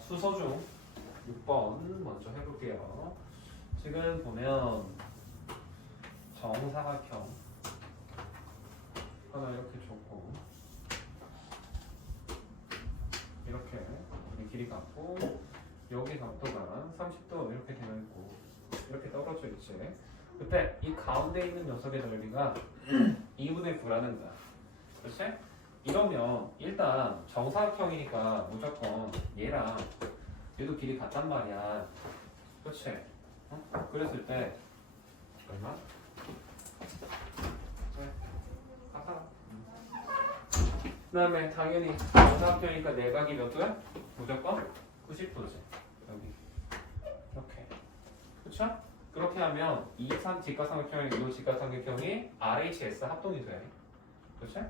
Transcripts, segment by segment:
수서 중 6번 먼저 해볼게요. 지금 보면 정사각형 하나 이렇게 줬고 이렇게 길이 같고 여기 각도가 30도 이렇게 되어 있고 이렇게 떨어져 있지. 그때 이 가운데 있는 녀석의 넓이가 2분의 9라는 거야. 그렇지? 이러면 일단 정사각형이니까 무조건 얘랑 얘도 길이 같단 말이야. 그렇지? 어? 그랬을 때 얼마? 그 다음에 당연히 정사각형이니까 내각이 몇 도야? 무조건 90도지. 여기 이렇게. 그쵸? 그렇게 하면 이 직각삼각형이랑 이 직각삼각형이 RHS 합동이 돼. 그치?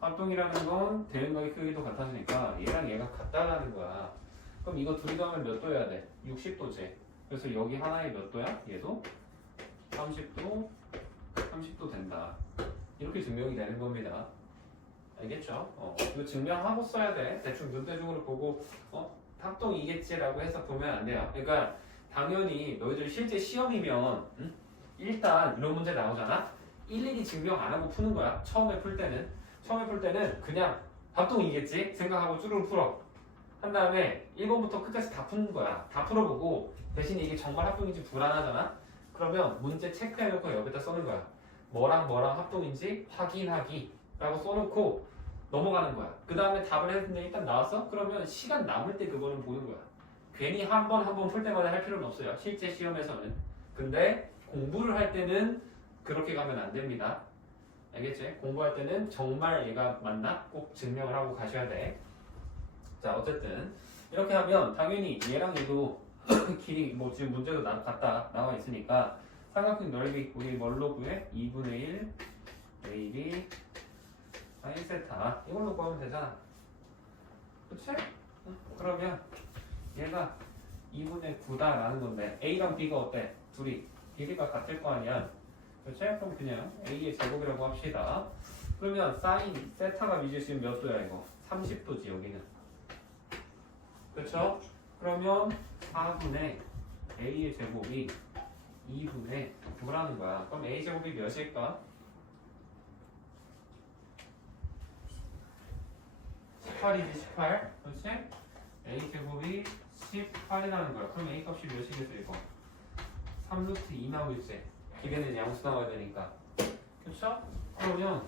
합동이라는 건 대응각의 크기도 같아지니까 얘랑 얘가 같다라는 거야. 그럼 이거 둘이 더하면 몇 도여야 돼? 60도지. 그래서 여기 하나에 몇 도야? 얘도 30도, 30도 된다. 이렇게 증명이 되는 겁니다. 알겠죠? 이거 증명하고 써야 돼. 대충 눈대중으로 보고 합동이겠지라고 해서 보면 안 돼요. 그러니까 당연히 너희들 실제 시험이면 일단 이런 문제 나오잖아. 일일이 증명 안 하고 푸는 거야. 처음에 풀 때는 그냥 합동이겠지 생각하고 쭈루루 풀어. 한 다음에 1번부터 끝까지 다 푸는 거야. 다 풀어보고 대신 이게 정말 합동인지 불안하잖아. 그러면 문제 체크해놓고 여기다 써는 거야. 뭐랑 합동인지 확인하기 라고 써놓고 넘어가는 거야. 그 다음에 답을 했는데 일단 나왔어? 그러면 시간 남을 때 그거는 보는 거야. 괜히 한 번 풀 때마다 할 필요는 없어요. 실제 시험에서는. 근데 공부를 할 때는 그렇게 가면 안 됩니다. 알겠지? 공부할 때는 정말 얘가 맞나? 꼭 증명을 하고 가셔야 돼. 자, 어쨌든 이렇게 하면 당연히 얘랑 얘도 길이 뭐 지금 문제도 같다 나와 있으니까 삼각형 넓이 우리 뭘로 구해? 2분의 1 AB sin 세타 이걸로 구하면 되잖아. 그치? 그러면 얘가 2분의 9다라는 건데 A랑 B가 어때? 둘이 길이가 같을 거 아니야. 그치? 그럼 그냥 A의 제곱이라고 합시다. 그러면 sin 세타가 이제 지금 몇 도야 이거? 30도지 여기는. 그쵸? 그러면 4분의 A의 제곱이 2분의 9라는 거야. 그럼 A 제곱이 몇일까? 18이지 18. 그렇지? A 제곱이 18이라는 거야. 그럼 A 값이 몇이겠어 이거? 3루트 2 나오겠지. 기계는 양수 나와야 되니까. 그렇죠? 그러면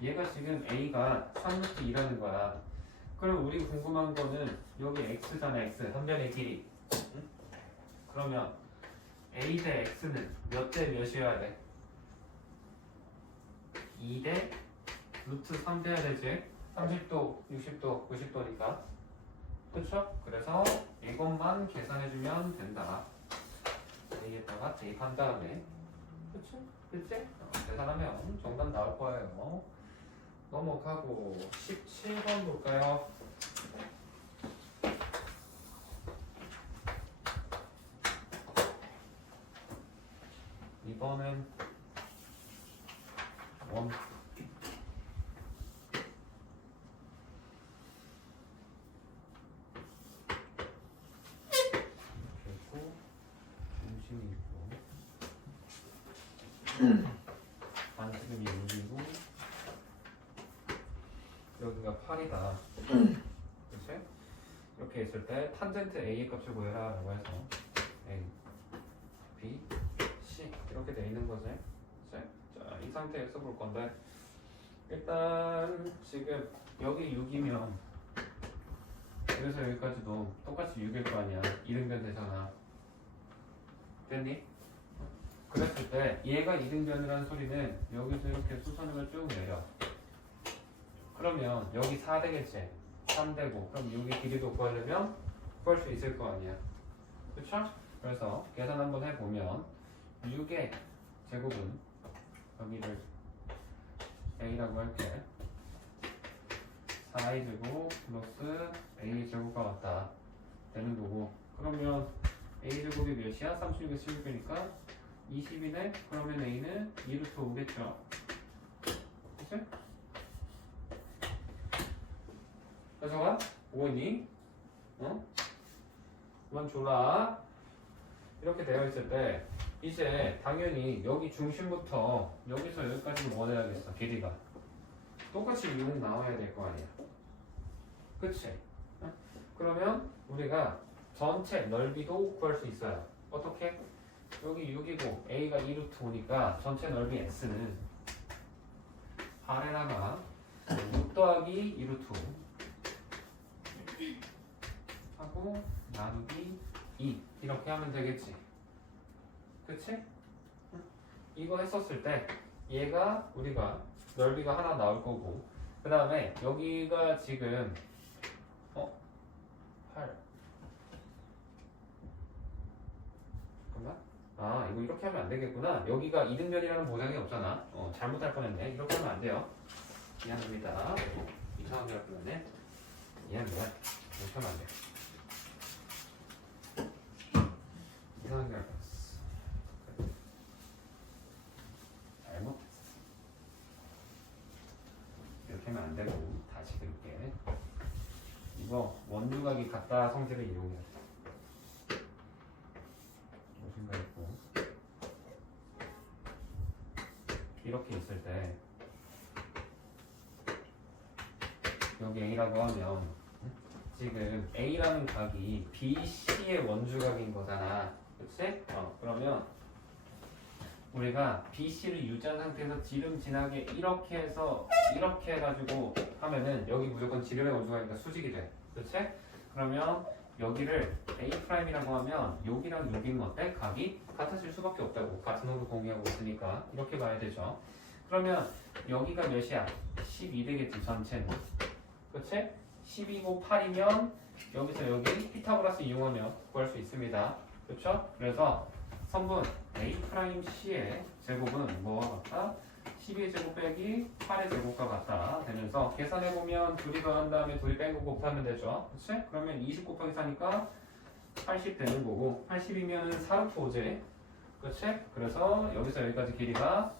얘가 지금 A가 3루트 2라는 거야. 그럼 우리 궁금한 거는 여기 X잖아. X. 한 변의 길이. 응? 그러면 A 대 X는 몇 대 몇이어야 돼? 2 대 루트 3 돼야 되지? 30도, 60도, 90도니까. 그쵸? 그래서 이것만 계산해주면 된다. A에다가 대입한 다음에. 그쵸? 그치? 계산하면 정답 나올 거예요. 넘어가고 17번 볼까요? 이번엔 원 그리고 중심이 있고 반지름이 6이고 여기가 8이다. 그치? 이렇게 있을 때 탄젠트 A의 값을 구해라 라고 해서 A, B, C 이렇게 돼 있는 거지. 그치? 자, 이 상태에서 볼 건데 일단 지금 여기 6이면 그래서 여기까지도 똑같이 6일 거 아니야. 이등변 되잖아. 됐니? 그랬을 때 얘가 이등변이라는 소리는 여기서 이렇게 수선을 쭉 내려. 그러면 여기 4 되겠지? 3 되고 그럼 여기 길이도 구하려면 구할 수 있을 거 아니야. 그쵸? 그래서 계산 한번 해보면 6의 제곱은 여기를 A라고 할게. 4의 제곱 플러스 A의 제곱과 같다 되는 거고 그러면 A 제곱이 몇이야? 36에서 16이니까 20이네? 그러면 A는 2루트 5겠죠? 그치? 현석아 보고 있니? 어? 그만 줘라. 이렇게 되어 있을 때 이제 당연히 여기 중심부터 여기서 여기까지 뭐 해야겠어? 길이가 똑같이 6 나와야 될 거 아니야. 그치? 어? 그러면 우리가 전체 넓이도 구할 수 있어요. 어떻게? 여기 6이고 A가 2루트 5니까 전체 넓이 X는 8에다가 6 더하기 2루트 5 하고 나누기 2 이렇게 하면 되겠지. 그치? 이거 했었을 때 얘가 우리가 넓이가 하나 나올 거고 그 다음에 여기가 지금 8 잠깐만. 아 이거 이렇게 하면 안 되겠구나. 여기가 이등변이라는 보장이 없잖아. 잘못할 뻔했네. 이렇게 하면 안 돼요. 미안합니다. 이상하게 할 뻔했네. 미안합니다. 이렇게 하면 안 돼. 이상하게 할 뻔했어. 잘못했어. 이렇게 하면 안 되고 다시 그릴게. 이거 원주각이 같다 성질을 이용해야 돼. 생각했고 이렇게 있을 때 여기 A라고 하면 지금 A라는 각이 BC의 원주각인 거잖아. 그치? 그러면 우리가 BC를 유지한 상태에서 지름진하게 이렇게 해서 이렇게 해가지고 하면은 여기 무조건 지름의 원주각이니까 수직이 돼. 그치? 그러면 여기를 A'이라고 하면 여기랑 여기는 어때? 각이 같아질 수밖에 없다고. 같은 놈을 공유하고 있으니까 이렇게 봐야 되죠. 그러면 여기가 몇이야? 12 되겠지 전체는. 그치? 12고 8이면 여기서 여기 피타고라스 이용하면 구할 수 있습니다. 그렇죠? 그래서 선분 A'C의 제곱은 뭐와 같다? 12의 제곱 빼기 8의 제곱과 같다 되면서 계산해보면 둘이 더한 다음에 둘이 뺀 거 곱하면 되죠. 그치? 그러면 20 곱하기 4니까 80 되는 거고 80이면 4루트 5제. 그치? 그래서 여기서 여기까지 길이가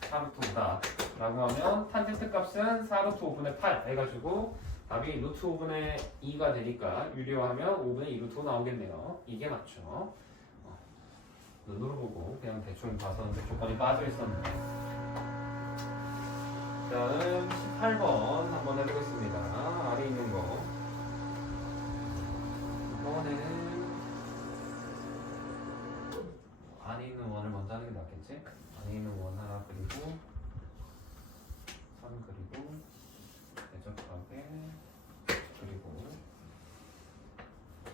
4루트 5다 라고 하면 탄젠트 값은 4루트 5분의 8 해가지고 답이 루트 5분의 2가 되니까 유리화하면 5분의 2 루트 5 나오겠네요. 이게 맞죠? 눈으로 보고 그냥 대충 봐서는 조건이 빠져 있었는데. 다음 18번 한번 해보겠습니다. 아래 있는 거. 이번에는 안에 있는 원을 먼저 하는 게 낫겠지? 안에 있는 원 하나 그리고 선 그리고 대적하게 그리고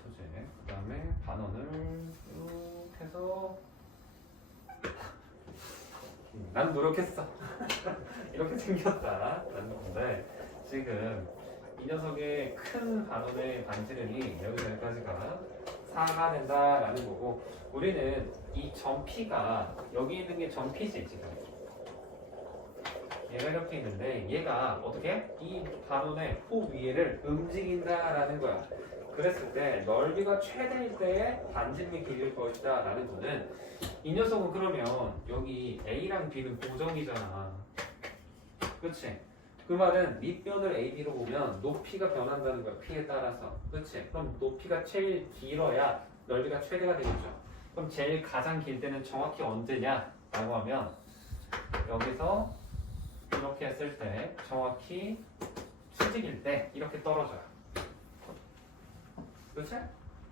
소재 그 다음에 반원을 쭉 해서 난 노력했어. 이렇게 생겼다 라는 건데 지금 이 녀석의 큰 반원의 반지름이 여기서 여기까지가 4가 된다라는 거고 우리는 이 점 P가 여기 있는 게 점 P지 지금 얘가 이렇게 있는데 얘가 어떻게? 이 반원의 포 위에를 움직인다라는 거야. 그랬을 때 넓이가 최대일 때의 반지름이 길일 것이다 라는 거는 이 녀석은 그러면 여기 A랑 B는 고정이잖아. 그치? 그 말은 밑변을 AB로 보면 높이가 변한다는 거야. P에 따라서. 그치? 그럼 높이가 제일 길어야 넓이가 최대가 되겠죠. 그럼 제일 가장 길 때는 정확히 언제냐? 라고 하면 여기서 이렇게 했을 때 정확히 수직일 때 이렇게 떨어져요. 그치?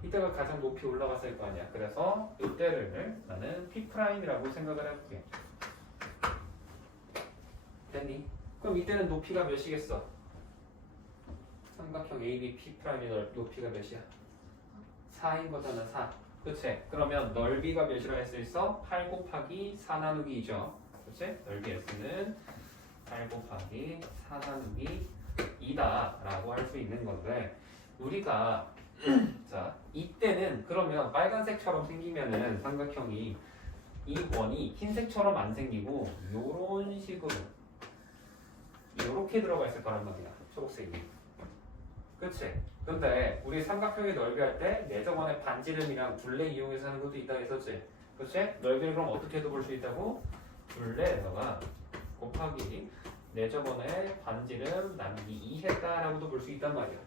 이때가 가장 높이 올라갔을 거 아니야. 그래서 이때를 나는 P'이라고 생각을 해볼게. 됐니? 그럼 이때는 높이가 몇이겠어? 삼각형 AB P'의 높이가 몇이야? 4인 거잖아. 4. 그치? 그러면 넓이가 몇이라 할 수 있어? 8 곱하기 4 나누기 2죠. 그치? 넓이 S는 8 곱하기 4 나누기 2다 라고 할 수 있는 건데 우리가 자 이때는 그러면 빨간색처럼 생기면은 삼각형이 이 원이 흰색처럼 안 생기고 요런 식으로 요렇게 들어가 있을 거란 말이야. 초록색이. 그치? 근데 우리 삼각형의 넓이 할 때 내정원의 반지름이랑 둘레 이용해서 하는 것도 있다 했었지? 그치? 넓이를 그럼 어떻게 해도 볼 수 있다고? 둘레에다가 곱하기 내 저번에 반지름 남기 2했다라고도 볼 수 있단 말이야.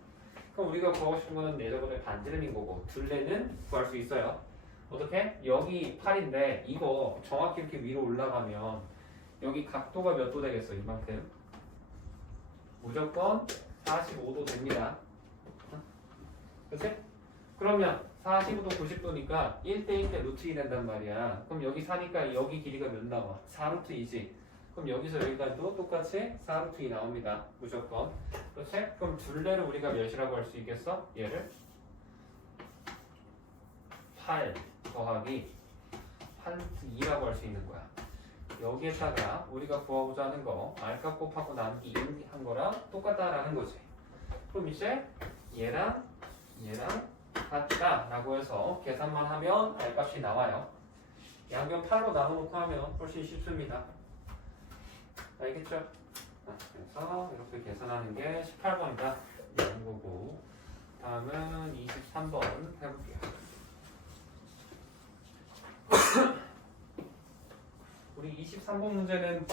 그럼 우리가 구하고 싶은 거는 내 저번에 반지름인 거고 둘레는 구할 수 있어요. 어떻게? 여기 8인데 이거 정확히 이렇게 위로 올라가면 여기 각도가 몇 도 되겠어? 이만큼. 무조건 45도 됩니다. 그치? 그러면 45도 90도니까 1대1대 루트 2 된단 말이야. 그럼 여기 4니까 여기 길이가 몇 나와? 4루트 2지. 그럼 여기서 여기까지도 똑같이 4루트 2 나옵니다. 무조건. 그렇지? 그럼 둘레를 우리가 몇이라고 할 수 있겠어? 얘를 8 더하기 8루트 2라고 할 수 있는 거야. 여기에다가 우리가 구하고자 하는 거 알파 곱하고 나누기 2 한 거랑 똑같다라는 거지. 그럼 이제 얘랑 같다 라고 해서 계산만 하면 R값이 나와요. 양변 8로 나눠놓고 하면 훨씬 쉽습니다. 알겠죠? 그래서 이렇게 계산하는 게 18번이다 이런 거고, 다음은 23번 해볼게요. 우리 23번 문제는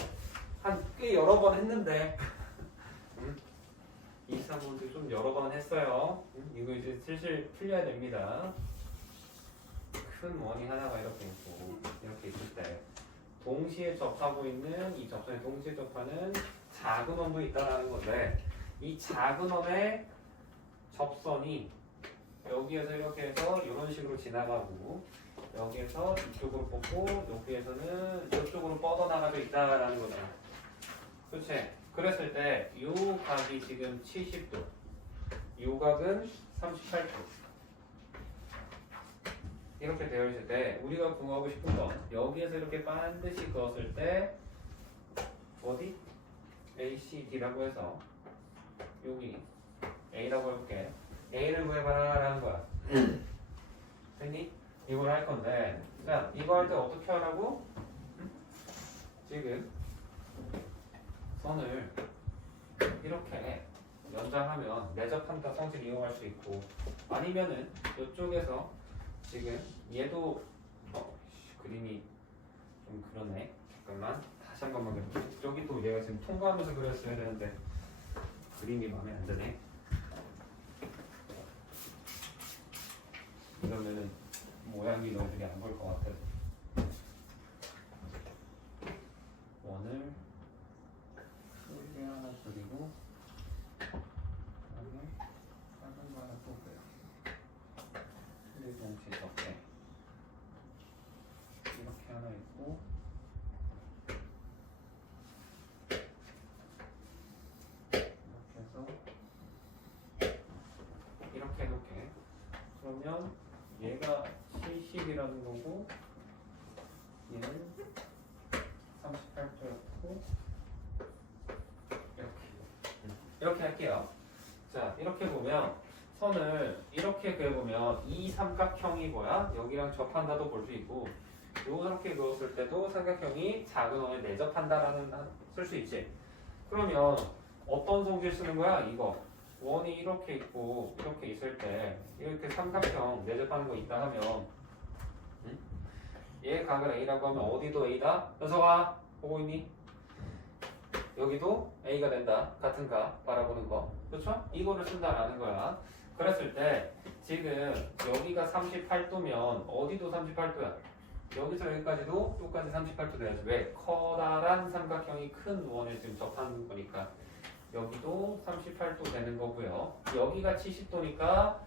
한 꽤 여러 번 했는데 23번 문제 좀 여러 번 했어요. 이거 이제 슬슬 풀려야 됩니다. 큰 원이 하나가 이렇게 있고 이렇게 있을 때 동시에 접하고 있는 이 접선에 동시에 접하는 작은 원도 있다라는 건데, 이 작은 원의 접선이 여기에서 이렇게 해서 이런 식으로 지나가고 여기에서 이쪽으로 뽑고 여기에서는 이쪽으로 뻗어나가져 있다라는 거잖아. 그렇지? 그랬을 때 이 각이 지금 70도, 이 각은 38도 이렇게 되어 있을 때 우리가 구하고 싶은 건 여기에서 이렇게 반드시 그었을 때 어디? ACD라고 해서 여기 A라고 해볼게. A를 구해봐라 라는 거야. 됐니? 이걸 할 건데, 자, 이거 할 때 어떻게 하라고? 지금 선을 이렇게 연장하면 내접한다 성질 이용할 수 있고, 아니면은 이쪽에서 지금 얘도 그림이 좀 그러네. 잠깐만 다시 한 번만 그릴게. 저기 또 얘가 지금 통과하면서 그렸어야 되는데 그림이 마음에 안 드네. 이러면은 모양이 너희들이 안 볼 것 같아서 원을 크게 하나 그리고 그다음에 작은 거 하나 또 그려. 동시에 적게 이렇게 하나 있고 이렇게 해서 이렇게 그러면 얘가 70이라는 거고 얘는 38도였고 이렇게 할게요. 자, 이렇게 보면 선을 이렇게 그려보면 이 삼각형이 뭐야? 여기랑 접한다도 볼 수 있고, 이렇게 그었을 때도 삼각형이 작은 원에 내접한다라는 쓸 수 있지. 그러면 어떤 성질 쓰는 거야? 이거 원이 이렇게 있고 이렇게 있을 때 이렇게 삼각형 내접하는 거 있다 하면 얘 각을 A라고 하면 어디도 A다? 녀석아 보고 있니? 여기도 A가 된다. 같은 각 바라보는 거. 그렇죠? 이거를 쓴다라는 거야. 그랬을 때 지금 여기가 38도면 어디도 38도야. 여기서 여기까지도 똑같이 38도 돼야지. 왜? 커다란 삼각형이 큰 원에 지금 접하는 거니까. 여기도 38도 되는 거고요. 여기가 70도니까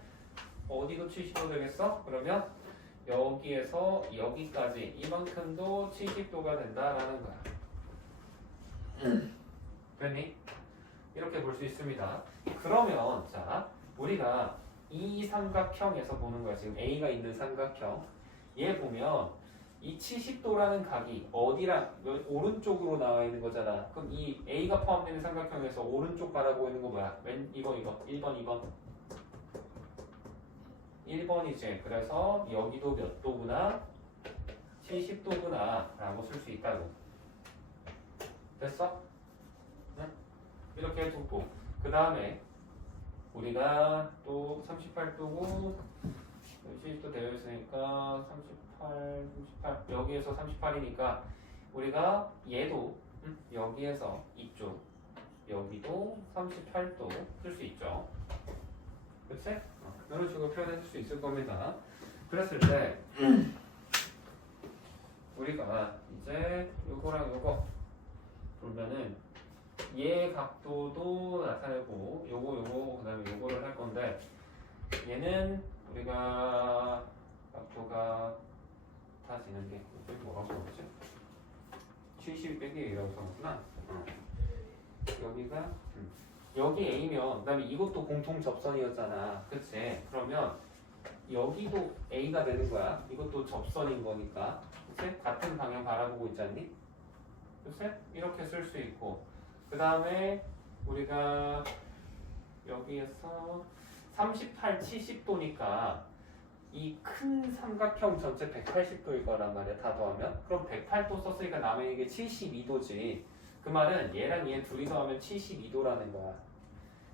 어디도 70도 되겠어? 그러면 여기에서 여기까지 이만큼도 70도가 된다라는 거야. 됐니? 이렇게 볼 수 있습니다. 그러면 자, 우리가 이 삼각형에서 보는 거야. 지금 A가 있는 삼각형. 얘 보면 이 70도라는 각이 어디랑 오른쪽으로 나와 있는 거잖아. 그럼 이 A가 포함되는 삼각형에서 오른쪽 바라보고 있는 거 뭐야? 이거 1번 2번 1번이지. 그래서 여기도 몇 도구나? 70도구나 라고 쓸 수 있다고. 됐어? 응? 이렇게 해두고 그 다음에 우리가 또 38도고 70도 되어 있으니까 38 여기에서 38이니까 우리가 얘도 여기에서 이쪽 여기도 38도 쓸 수 있죠. 그치? 이런 식으로 표현해 줄 수 있을 겁니다. 그랬을 때 우리가 이제 요거랑 요거 그러면은 얘 각도도 나타내고 요거 그다음에 요거를 할 건데 얘는 우리가 각도가 다지는 게 뭐라고 적었지? 70 빼기 A라고 적었구나. 여기가 여기 A면 그다음에 이것도 공통 접선이었잖아. 그치? 그러면 여기도 A가 되는 거야. 이것도 접선인 거니까. 그치? 같은 방향 바라보고 있잖니? 그치? 이렇게 쓸 수 있고 그 다음에 우리가 여기에서 38, 70도니까 이 큰 삼각형 전체 180도일 거란 말이야. 다 더하면. 그럼 108도 썼으니까 남은 게 72도지. 그 말은 얘랑 얘 둘이 더하면 72도라는 거야.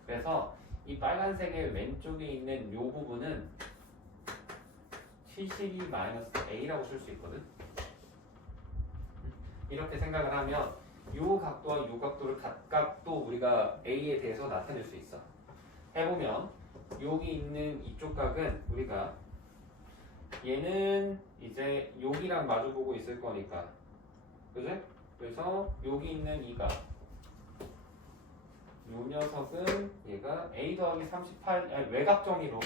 그래서 이 빨간색의 왼쪽에 있는 요 부분은 72-A라고 쓸 수 있거든. 이렇게 생각을 하면 요 각도와 요 각도를 각각 또 우리가 A에 대해서 나타낼 수 있어. 해보면 여기 있는 이쪽 각은 우리가 얘는 이제 여기랑 마주보고 있을 거니까 그지? 그래서 여기 있는 이 각 요 녀석은 얘가 A 더하기 38 아니 외곽 정의로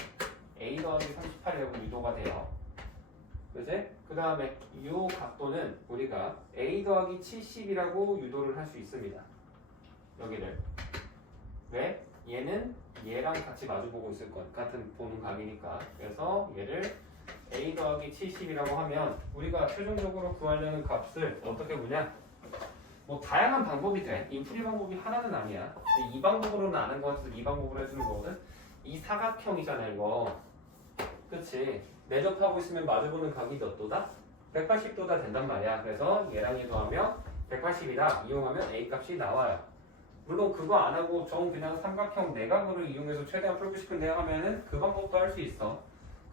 A 더하기 38이라고 유도가 돼요. 그지? 그 다음에 이 각도는 우리가 A 더하기 70이라고 유도를 할 수 있습니다. 여기를. 왜? 얘는 얘랑 같이 마주보고 있을 것 같은 보는 각이니까. 그래서 얘를 A 더하기 70이라고 하면 우리가 최종적으로 구하려는 값을 어떻게 보냐? 뭐 다양한 방법이 돼. 이 풀이 방법이 하나는 아니야. 근데 이 방법으로는 아는 것 같아서 이 방법으로 해주는 거거든. 이 사각형이잖아 이거. 그치? 내접하고 있으면 마주보는 각이 몇 도다? 180도다 된단 말이야. 그래서 얘랑 얘도 하면 180이다. 이용하면 A 값이 나와요. 물론 그거 안 하고 전 그냥 삼각형 내각으로 이용해서 최대한 풀고 싶은데 하면은 그 방법도 할 수 있어.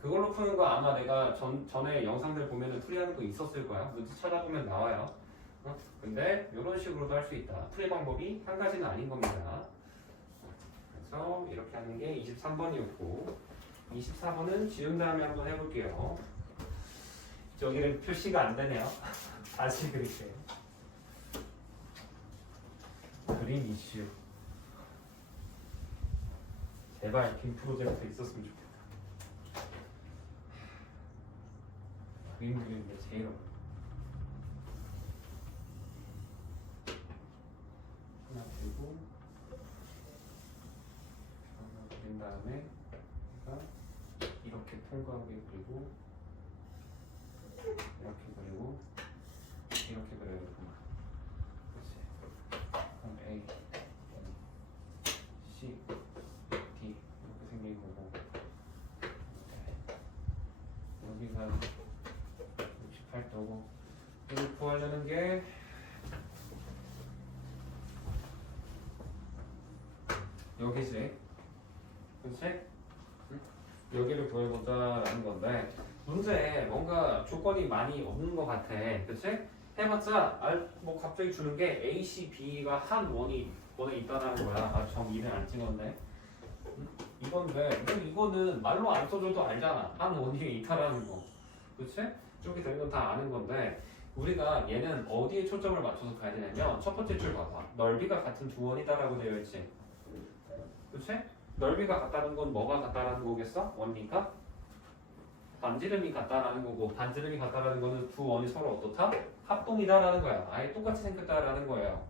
그걸로 푸는 거 아마 내가 전에 영상들 보면은 풀이하는 거 있었을 거야. 문제 찾아보면 나와요. 근데 이런 식으로도 할 수 있다. 풀이 방법이 한 가지는 아닌 겁니다. 그래서 이렇게 하는 게 23번이었고 24번은 지운 다음에 한번 해볼게요. 저기는 표시가 안 되네요. 다시 그릴게요. 그림 이슈. 제발 빔 프로젝트 있었으면 좋겠다. 그림 그리는 게 제일 어려워. 하나 그리고 하나 그린 다음에 이렇게 통과하게 그리고 이렇게 그리고 이렇게 그려야겠구나. 그렇지. 그럼 A, C, D 이렇게 생긴 거고 여기가 68도고 여기 구하려는 게 여기지. 그렇지? 여기를 구해보자라는 건데 문제에 뭔가 조건이 많이 없는 것 같아. 그치? 해봤자 뭐 갑자기 주는 게 A, C, B가 한 원에 있다는 거야. 아, 정 2는 안 찍었네. 이건데 이거는 말로 안 써줘도 알잖아. 한 원이 있다라는 거. 그치? 이렇게 되는 건 다 아는 건데 우리가 얘는 어디에 초점을 맞춰서 가야 되냐면 첫 번째 줄 봐봐. 넓이가 같은 두 원이다라고 되어 있지. 그치? 넓이가 같다는 건 뭐가 같다라는 거겠어? 원리가? 반지름이 같다라는 거고 반지름이 같다라는 거는 두 원이 서로 어떻다? 합동이다라는 거야. 아예 똑같이 생겼다라는 거예요.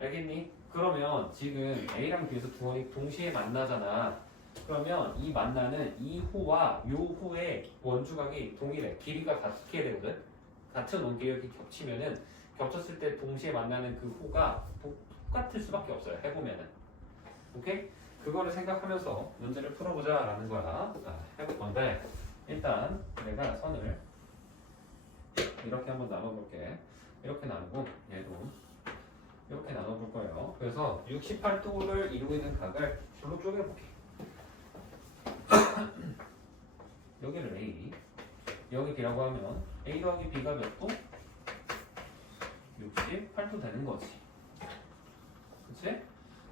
알겠니? 그러면 지금 A랑 B에서 두 원이 동시에 만나잖아. 그러면 이 만나는 이 호와 요 호의 원주각이 동일해. 길이가 같게 되거든. 같은 원기력이 겹치면은 겹쳤을 때 동시에 만나는 그 호가 똑같을 수밖에 없어요. 해보면은. 오케이? 그거를 생각하면서 문제를 풀어보자라는 거야. 해볼 건데 일단 내가 선을 이렇게 한번 나눠볼게. 이렇게 나누고 얘도 이렇게 나눠볼 거예요. 그래서 68도를 이루고 있는 각을 줄로 쪼개볼게. 여기를 A, 여기 B라고 하면 A 더하기 B가 몇 도? 68도 되는 거지. 그치?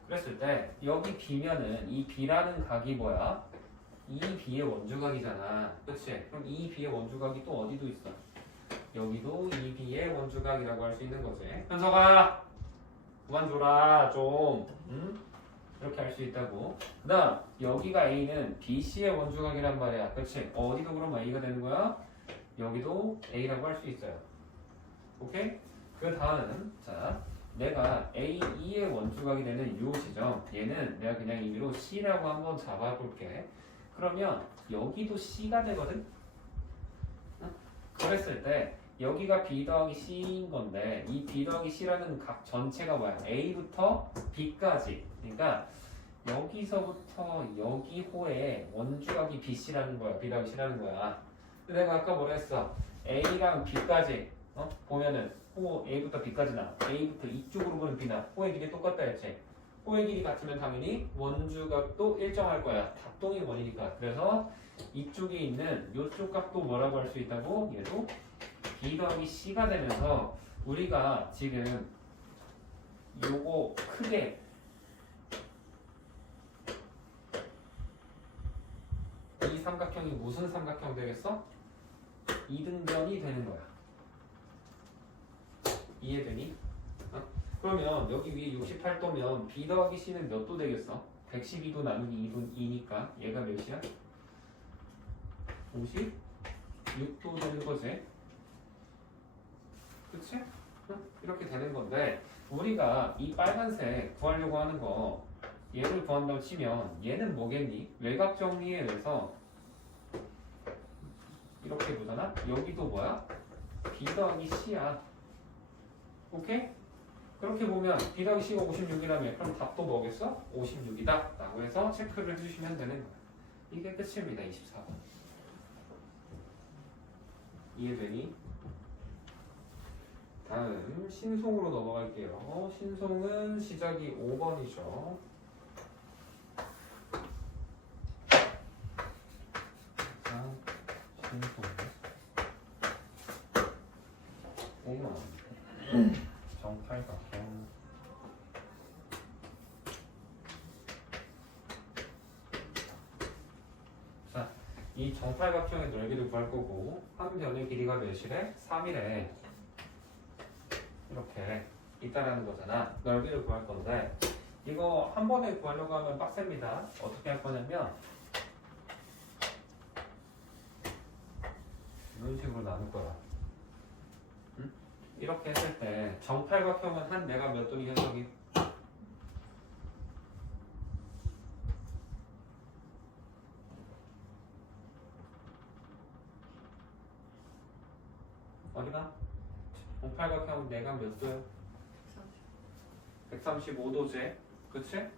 그랬을 때 여기 B면은 이 B라는 각이 뭐야? 이 B의 원주각이잖아. 그치? 그럼 이 B의 원주각이 또 어디도 있어? 여기도 이 B의 원주각이라고 할 수 있는 거지. 현석아! 그만 줘라 좀. 응? 이렇게 할 수 있다고. 그 다음 여기가 A는 BC의 원주각이란 말이야. 그치? 어디도 그럼 A가 되는 거야? 여기도 A라고 할 수 있어요. 오케이? 그 다음 자 내가 A2의 원주각이 되는 이 지점 얘는 내가 그냥 임의로 C라고 한번 잡아볼게. 그러면 여기도 C가 되거든? 응? 그랬을 때 여기가 B 더하기 C인 건데 이 B 더하기 C라는 각 전체가 뭐야? A부터 B까지. 그러니까 여기서부터 여기 호에 원주각이 BC라는 거야. B 더하기 C라는 거야. 근데 내가 아까 뭐라 했어? A랑 B까지 보면은 호 A부터 B까지나 A부터 이쪽으로 보는 B나 호의 길이 똑같다 했지. 호의 길이 같으면 당연히 원주각도 일정할 거야. 답동이 원이니까. 그래서 이쪽에 있는 이쪽 각도 뭐라고 할 수 있다고? 얘도 B 더하기 C가 되면서 우리가 지금 요거 크게 이 삼각형이 무슨 삼각형 되겠어? 이등변이 되는 거야. 이해되니? 그러면 여기 위에 68도면 B 더하기 C는 몇 도 되겠어? 112도 나누기 2니까 얘가 몇이야? 56도 되는 거지. 그치? 이렇게 되는 건데 우리가 이 빨간색 구하려고 하는 거 얘를 구한다고 치면 얘는 뭐겠니? 외곽 정리에 의해서 이렇게 보잖아? 여기도 뭐야? B 더하기 C야. 오케이? 그렇게 보면 B 더하기 C가 56이라면 그럼 답도 뭐겠어? 56이다 라고 해서 체크를 해주시면 되는 거야. 이게 끝입니다. 24번. 이해되니? 다음 신송으로 넘어갈게요. 신송은 시작이 5번이죠. 자, 신송 5번 정팔각형. 자, 이 정팔각형의 넓이를 구할 거고 한 변의 길이가 몇이래? 3이래. 이렇게 있다라는 거잖아. 넓이를 구할 건데 이거 한 번에 구하려고 하면 빡셉니다. 어떻게 할 거냐면 이런 식으로 나눌 거야. 응? 이렇게 했을 때 정팔각형은 한 내가 몇 도니 현석이? 어디가? 정팔각형 내가 몇 도야? 135도지? 그치?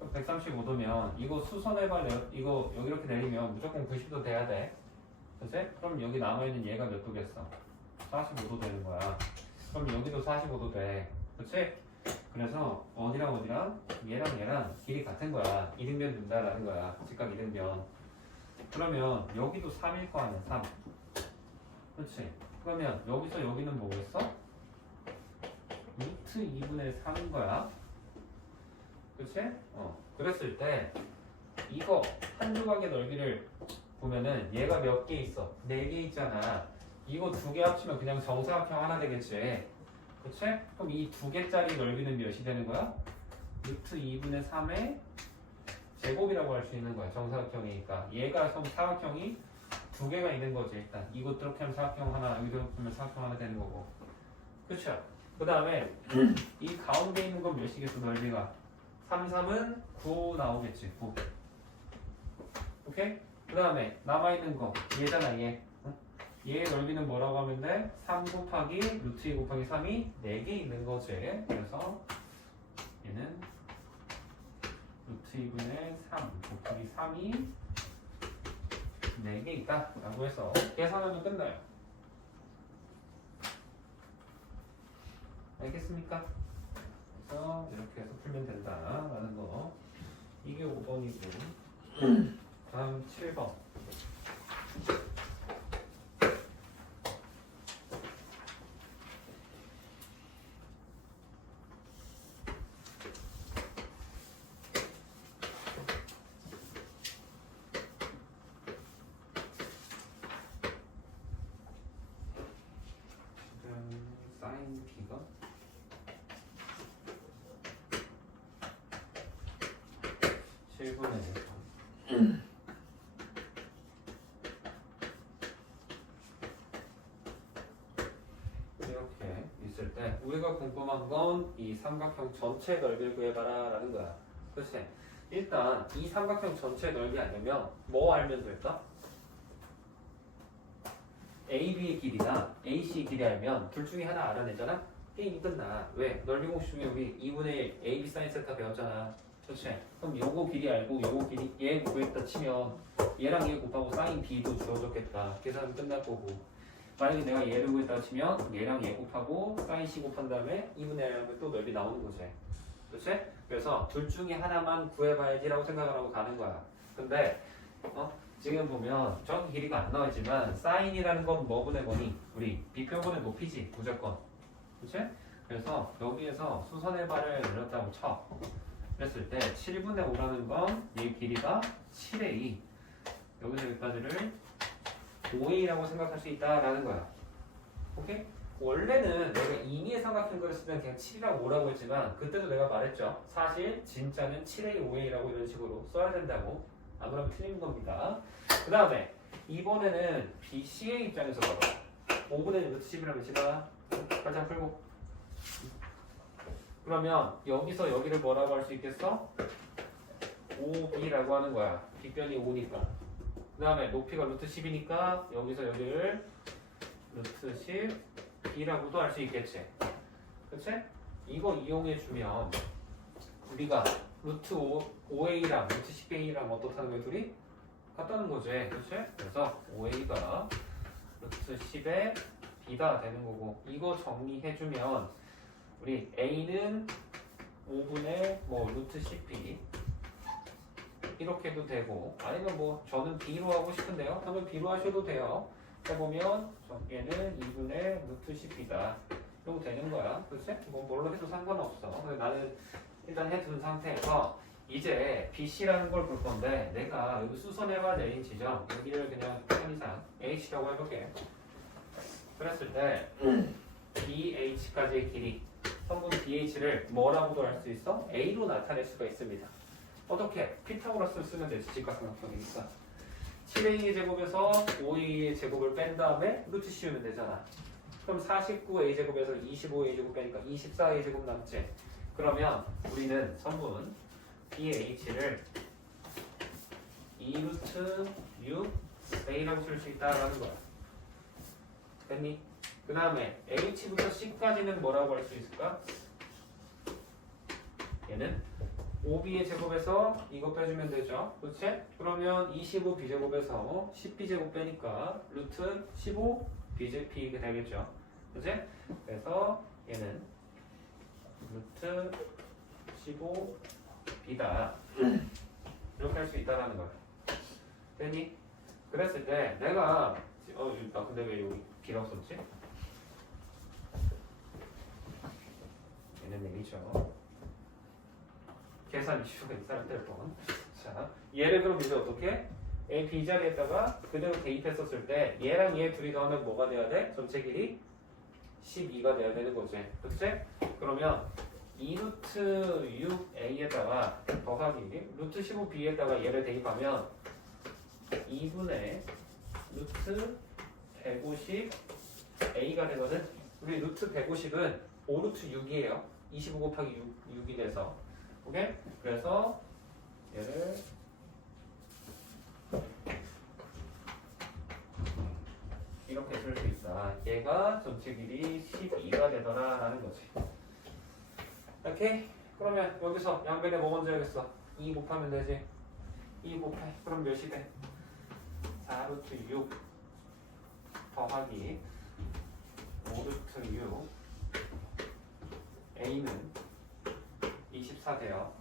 135도면 이거 수선해발 이거 여기 이렇게 내리면 무조건 90도 돼야 돼. 그치? 그럼 여기 남아있는 얘가 몇 도겠어? 45도 되는 거야. 그럼 여기도 45도 돼. 그치? 그래서 어디랑 어디랑 얘랑 얘랑 길이 같은 거야. 이등변 된다라는 거야. 직각 이등변. 그러면 여기도 3일 거 아니야. 3. 그치? 그러면 여기서 여기는 뭐겠어? 루트 2분의 3인 거야. 그치? 그랬을 때 이거 한 조각의 넓이를 보면은 얘가 몇 개 있어? 4개 있잖아. 이거 2개 합치면 그냥 정사각형 하나 되겠지. 그치? 그럼 이 2개짜리 넓이는 몇이 되는 거야? 루트 2분의 3의 제곱이라고 할 수 있는 거야. 정사각형이니까. 얘가 사각형이 2개가 있는 거지. 일단 이거 이렇게 하면 사각형 하나, 여기도 이렇게 하면 사각형 하나 되는 거고. 그쵸? 그 다음에 이 가운데 있는 건 몇이겠어? 넓이가 3, 3은 9 나오겠지. 9. 오케이? 그 다음에 남아있는 거 얘잖아. 얘. 얘의 넓이는 뭐라고 하면 돼? 3 곱하기 루트 2 곱하기 3이 4개 있는 거지. 그래서 얘는 루트 2분의 3 곱하기 3이 4개 있다 라고 해서 계산하면 끝나요. 알겠습니까? 그래서 이렇게 해서 풀면 된다 라는 거. 이게 5번이고 다음 7번. 사인 B가 실분의 이렇게 있을 때 우리가 궁금한 건 이 삼각형 전체 넓이를 구해봐라 라는 거야. 그렇지? 일단 이 삼각형 전체 넓이 알려면 뭐 알면 될까? AB의 길이나 AC의 길이 알면 둘 중에 하나 알아내잖아? 게임이 끝나. 왜? 넓이 공식 중에 우리 2분의 1 AB 사인 세타 배웠잖아. 그렇지? 그럼 요거 길이 알고 요거 길이 얘 구했다 치면 얘랑 얘 곱하고 사인 B도 주어졌겠다. 계산은 끝날 거고. 만약에 내가 얘를 구했다 치면 얘랑 얘 곱하고 사인 C 곱한 다음에 2분의 1 하면 또 넓이 나오는 거지. 그렇지? 그래서 둘 중에 하나만 구해봐야지라고 생각을 하고 가는 거야. 근데 지금 보면 정확히 길이가 안 나와있지만 사인이라는 건 뭐분의 뭐니? 우리 비평분의 높이지 무조건. 그렇지? 그래서 여기에서 수선의 발을 늘렸다고 쳐. 그랬을 때 7분의 5라는 건 얘 길이가 7a. 여기서 여기까지를 5a라고 생각할 수 있다라는 거야. 오케이? 원래는 내가 임의의 삼각형 그렸을 때는 그냥 7이라고 5라고 했지만 그때도 내가 말했죠. 사실 진짜는 7a, 5a라고 이런 식으로 써야 된다고. 안 그러면 틀린 겁니다. 그 다음에 이번에는 BC의 입장에서 봐봐. 5분의 1 루트 10이라면 치다. 살짝 풀고. 그러면 여기서 여기를 뭐라고 할 수 있겠어? 5b라고 하는 거야. 빗변이 5니까. 그 다음에 높이가 루트 10이니까 여기서 여기를 루트 10b라고도 할 수 있겠지. 그치? 이거 이용해주면 우리가 루트 5a랑 루트 10a랑 어떻다는 거야 둘이? 같다는 거지. 그치? 그래서 5a가 루트 10의 b가 되는 거고 이거 정리해주면 우리 a는 5분의 뭐 루트 10b 이렇게 해도 되고 아니면 뭐 저는 b로 하고 싶은데요. 그러면 b로 하셔도 돼요. 해보면 얘는 2분의 루트 10b다. 이러고 되는 거야. 그치? 뭐 뭘로 해도 상관없어. 근데 나는 일단 해둔 상태에서 이제 BC라는 걸 볼 건데 내가 여기 수선해봐 내린 지점 여기를 그냥 편의상 H라고 해볼게. 그랬을 때 BH까지의 길이 성분 BH를 뭐라고도 할 수 있어? A로 나타낼 수가 있습니다. 어떻게? 피타고라스를 쓰면 되지. 직각삼각형이니까 7a의 제곱에서 5a의 제곱을 뺀 다음에 루트 씌우면 되잖아. 그럼 49a 제곱에서 25a 제곱 빼니까 24a 제곱 남지. 그러면 우리는 성분 BH를 2루트 6a라고 쓸 수 있다라는 거야. 됐니? 그 다음에 h부터 c까지는 뭐라고 할 수 있을까? 얘는 5b의 제곱에서 이거 빼주면 되죠. 그렇지? 그러면 25b제곱에서 10b제곱 빼니까 루트 15b가 되겠죠. 그렇지? 그래서 얘는 루트 15b다. 이렇게 할 수 있다는 거야. 됐니? 그랬을 때 내가 나 근데 왜 여기 비라고 썼지? 얘는 내리죠. 계산 이슈가 이 사람들 번. 자, 얘를 그럼 이제 어떻게? A, B 자리에다가 그대로 대입했었을 때 얘랑 얘 둘이 더하면 뭐가 돼야 돼? 전체 길이 12가 돼야 되는 거지. 그치? 그러면 2루트 6A에다가 더하기 루트 15B에다가 얘를 대입하면 2분의 루트 150A가 되거든. 우리 루트 150은 5루트 6이에요. 25 곱하기 6이 돼서. 오케이? 그래서 얘를 이렇게 쓸 수 있다. 얘가 전체 길이 12가 되더라 라는 거지. 오케이? 그러면 여기서 양변에 뭐 먼저 해야겠어? 2 곱하면 되지. 2 곱해. 그럼 몇이 돼? 4루트 6 더하기 5루트 6 A는 24 돼요.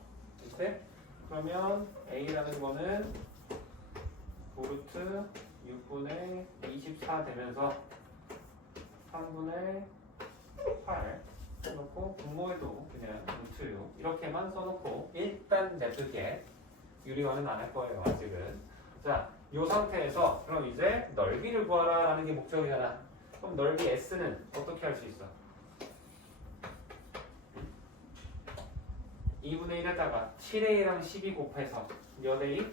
그치? 그러면 A라는 거는 9루트 6분의 24 되면서 3분의 8 써놓고 분모에도 그냥 루트 6 이렇게만 써놓고 일단 냅둘게. 유리화는 안 할 거예요 아직은. 자, 이 상태에서 그럼 이제 넓이를 구하라 라는 게 목적이잖아. 그럼 넓이 S는 어떻게 할 수 있어? 2분의 1에다가 7A랑 12 곱해서 몇 A?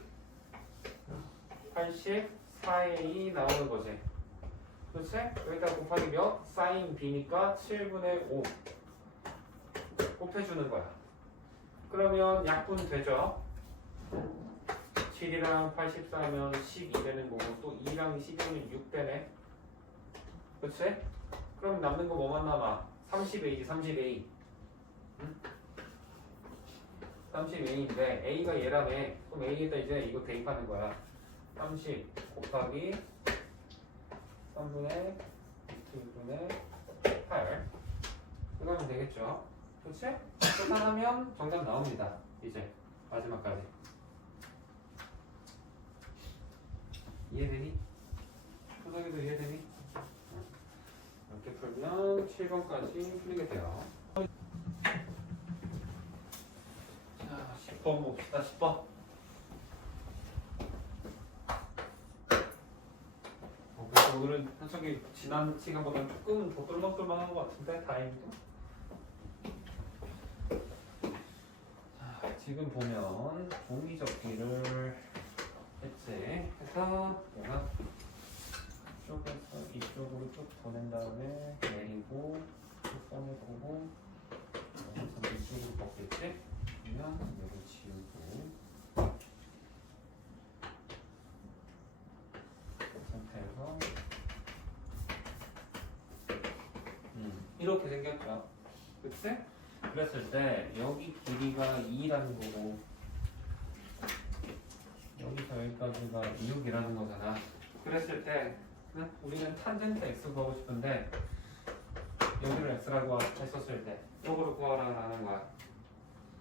84A 나오는 거지. 그렇지? 여기다 곱하기 몇? 사인 B니까 7분의 5 곱해주는 거야. 그러면 약분 되죠? 7이랑 84면 12 되는 거고 또 2랑 12는 6 되네. 그렇지? 그럼 남는 거 뭐만 남아? 30A지 30A. 응? 30A인데 A가 얘라며. 그럼 A에다 이제 이거 대입하는 거야. 30 곱하기 3분의 2분의 8 이거 하면 되겠죠? 그렇지? 계산하면 정답 나옵니다. 이제 마지막까지 이해되니? 소석이도 이해되니? 이렇게 풀면 7번까지 풀리게 돼요. 자, 10번 봅시다. 10번. 그래서 오늘은 솔직히 지난 시간보다는 조금 더 똘망똘망한 것 같은데 다행히도. 자, 지금 보면 종이 접기를 했지. 그래서 내가 이쪽에서 이쪽으로 쭉 보낸 다음에 내리고 꺼내보고 여기서 이쪽으로 벗겠지? 그러면 여기 지우고 이 상태에서 이렇게 생겼죠. 그치? 그랬을 때 여기 길이가 2라는 거고 여기서 여기까지가 6이라는 거잖아. 그랬을 때 우리는 탄젠트 x 구하고 싶은데 여기를 x라고 했었을 때 이거를 구하라는 거야.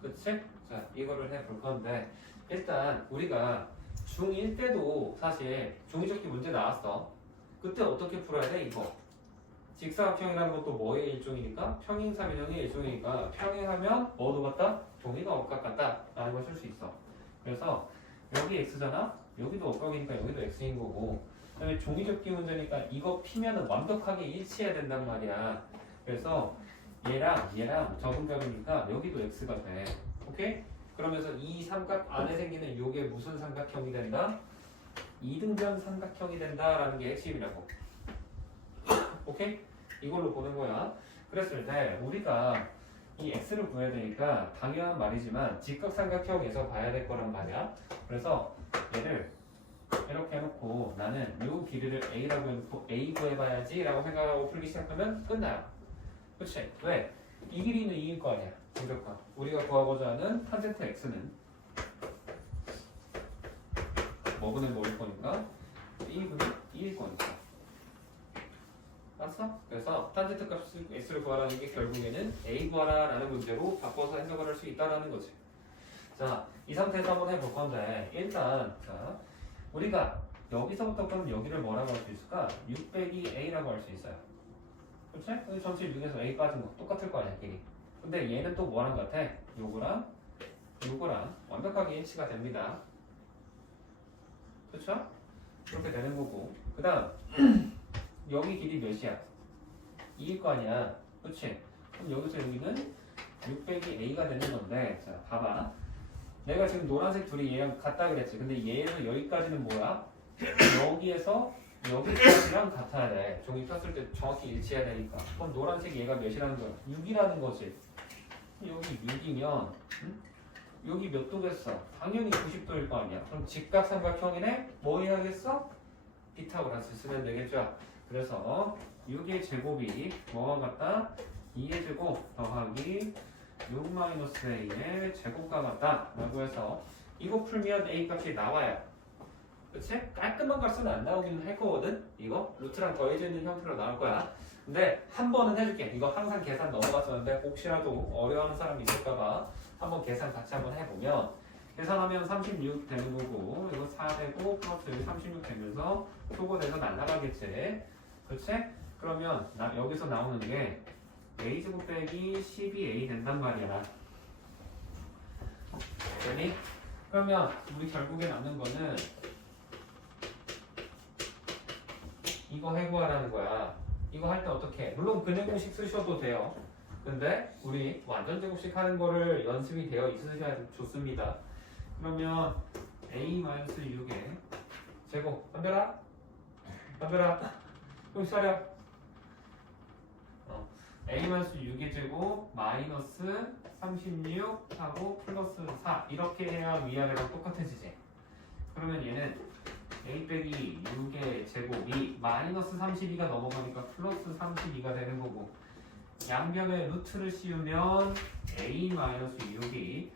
그치? 자, 이거를 해볼 건데 일단 우리가 중1 때도 사실 종이접기 문제 나왔어. 그때 어떻게 풀어야 돼? 이거 직사각형이라는 것도 뭐의 일종이니까 평행사변형의 일종이니까 평행하면 뭐도 같다? 종이가 억각 같다 라는 걸 쓸 수 있어. 그래서 여기 x잖아? 여기도 억각이니까 여기도 x인 거고 그 다음에 종이접기 문제니까 이거 피면은 완벽하게 일치해야 된단 말이야. 그래서 얘랑 적응각이니까 여기도 x가 돼. 오케이? 그러면서 이 삼각 안에 생기는 요게 무슨 삼각형이 된다? 이등변 삼각형이 된다라는 게 핵심이라고. 오케이? 이걸로 보는 거야. 그랬을 때 우리가 이 x를 구해야 되니까 당연한 말이지만 직각삼각형에서 봐야 될 거란 말이야. 그래서 얘를 이렇게 해놓고 나는 요 길이를 a라고 해놓고 a 구해봐야지 라고 생각하고 풀기 시작하면 끝나요. 그치? 왜? 이 길이는 2일 거 아니야. 무조건 우리가 구하고자 하는 탄젠트 x는 뭐분의 뭐일 거니까 2분의 2일 거니까. 알았어? 그래서 탄젠트 값 x를 구하라는 게 결국에는 a 구하라 라는 문제로 바꿔서 해석을 할 수 있다는 거지. 자, 이 상태에서 한번 해볼 건데 일단 자 우리가 여기서부터 그럼 여기를 뭐라고 할 수 있을까? 6 빼기 a라고 할 수 있어요. 그치? 여기 전체 6에서 a 빠진 거 똑같을 거 아니야 길이. 근데 얘는 또 뭐랑 같아? 요거랑 완벽하게 일치가 됩니다. 그쵸? 그렇게 되는 거고 그 다음 여기 길이 몇이야? 2일 거 아니야. 그치? 그럼 여기서 여기는 6 빼기 a가 되는 건데 자 봐봐. 내가 지금 노란색 둘이 얘랑 같다 그랬지. 근데 얘는 여기까지는 뭐야? 여기에서 여기까지랑 같아야 돼. 종이 폈을 때 정확히 일치해야 되니까. 그럼 노란색 얘가 몇이라는 거야? 6이라는 거지. 여기 6이면 여기 몇 도겠어? 당연히 90도일 거 아니야. 그럼 직각삼각형이네? 뭐 해야겠어? 피타고라스 쓰면 되겠죠. 그래서 6의 제곱이 뭐와 같다? 2의 제곱 더하기 6-a의 제곱과 같다 라고 해서 이거 풀면 a 값이 나와요. 그치? 깔끔한 값은 안 나오기는 할 거거든? 이거 루트랑 더해져 있는 형태로 나올 거야. 근데 한 번은 해줄게. 이거 항상 계산 넘어갔었는데 혹시라도 어려워하는 사람이 있을까봐 한번 계산 같이 한번 해보면 계산하면 36 되는 거고 이거 4 되고 플러스 여기 36 되면서 표고돼서 날라가겠지. 그치? 그러면 여기서 나오는 게 a제곱 빼기 12a 된단 말이야. 되니? 그러면 우리 결국에 남는 거는 이거 해구하라는 거야. 이거 할 때 어떻게 해? 물론 근해 공식 쓰셔도 돼요. 근데 우리 완전 제곱식 하는 거를 연습이 되어 있으셔야 좋습니다. 그러면 a-6의 제곱 한별아 좀 차려. a-6의 제곱 마이너스 36 하고 플러스 4 이렇게 해야 위아래랑 똑같아지지. 그러면 얘는 a 빼기 6의 제곱이 마이너스 32가 넘어가니까 플러스 32가 되는 거고, 양변에 루트를 씌우면 a-6이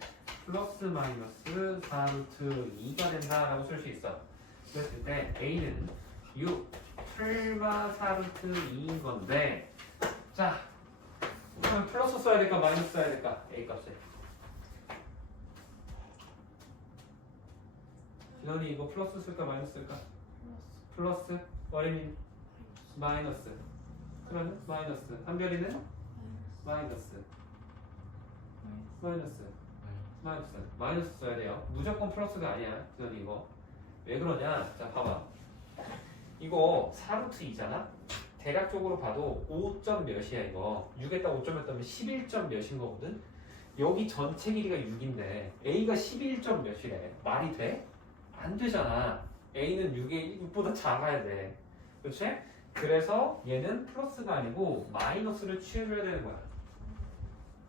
플러스 마이너스 4루트 2가 된다라고 쓸 수 있어. 그랬을 때 a는 6 풀마 4루트 2인 건데, 자 그럼 플러스 써야 될까 마이너스 써야 될까? a 값을. 기현이 이거 플러스 쓸까 마이너스 쓸까? 플러스. 어린이 마이너스. 그러면 마이너스. 한별이는 마이너스. 마이너스 써야 돼요. 무조건 플러스가 아니야. 기현이 이거 왜 그러냐? 자 봐봐. 이거 4루트 2잖아. 대략적으로 봐도 5점 몇이야 이거. 6에다 5점 했다면 11점 몇인 거거든. 여기 전체 길이가 6인데 a가 11점 몇이래. 말이 돼? 안 되잖아. a는 6보다 작아야 돼. 그렇지? 그래서 얘는 플러스가 아니고 마이너스를 취해줘야 되는 거야.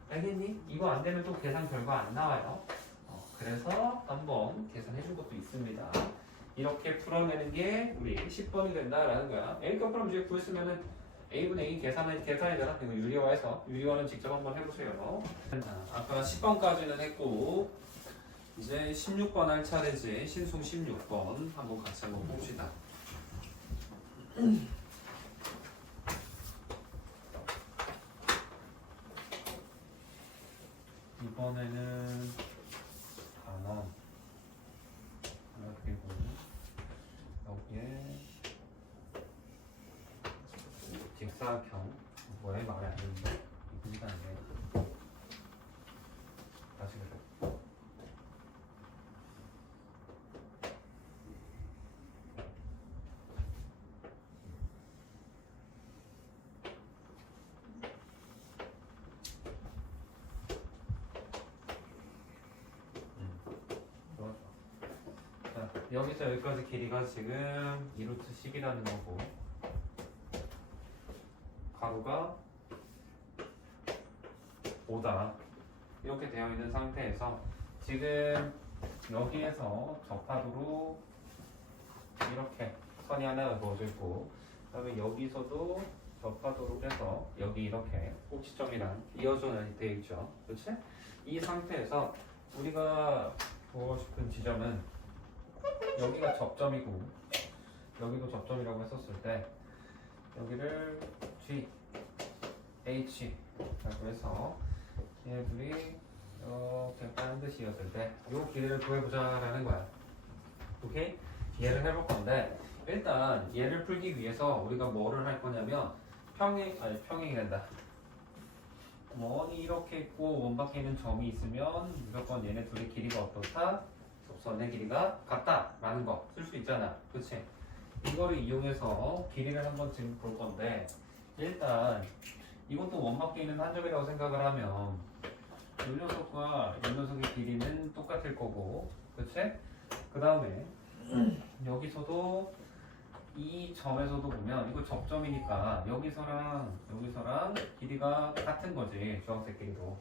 알겠니? 이거 안 되면 또 계산 결과 안 나와요. 그래서 한번 계산해 준 것도 있습니다. 이렇게 풀어내는 게 우리 10번이 된다라는 거야. A값 그럼 이제 구했으면은 A분의 A 계산이잖아. 이거 유리화해서. 유리화는 직접 한번 해보세요. 아까 10번까지는 했고, 이제 16번 할 차례지. 신송 16번 한번 같이 한번 봅시다. 이번에는 단원 그리고 여기에 직사각형 뭐에 말이 안 되는데 이쁘지가 않네. 다시 그래. 여기서 여기까지 길이가 지금 2루트 10이라는 거고, 가로가 5다 이렇게 되어 있는 상태에서 지금 여기에서 접하도로 이렇게 선이 하나 그어져 있고, 그 다음에 여기서도 접하도록 해서 여기 이렇게 꼭지점이랑 이어져 되어 있죠. 그렇지? 이 상태에서 우리가 보고 싶은 지점은 여기가 접점이고 여기도 접점이라고 했었을 때 여기를 G, H 라고 해서 얘네들이 이렇게 반드시 이었을 때 이 길이를 구해보자라는 거야. 오케이? 얘를 해볼 건데, 일단 얘를 풀기 위해서 우리가 뭐를 할 거냐면 평행이 된다. 원이 이렇게 있고 원 밖에 있는 점이 있으면 무조건 얘네 둘의 길이가 어떻다? 접선의 길이가 같다라는 거 쓸 수 있잖아. 그치? 이거를 이용해서 길이를 한번 지금 볼 건데, 일단 이것도 원 밖에 있는 한 점이라고 생각을 하면 이 녀석과 이 녀석의 길이는 똑같을 거고, 그치? 그 다음에 여기서도 이 점에서도 보면 이거 접점이니까 여기서랑 길이가 같은 거지. 주황색 길이도.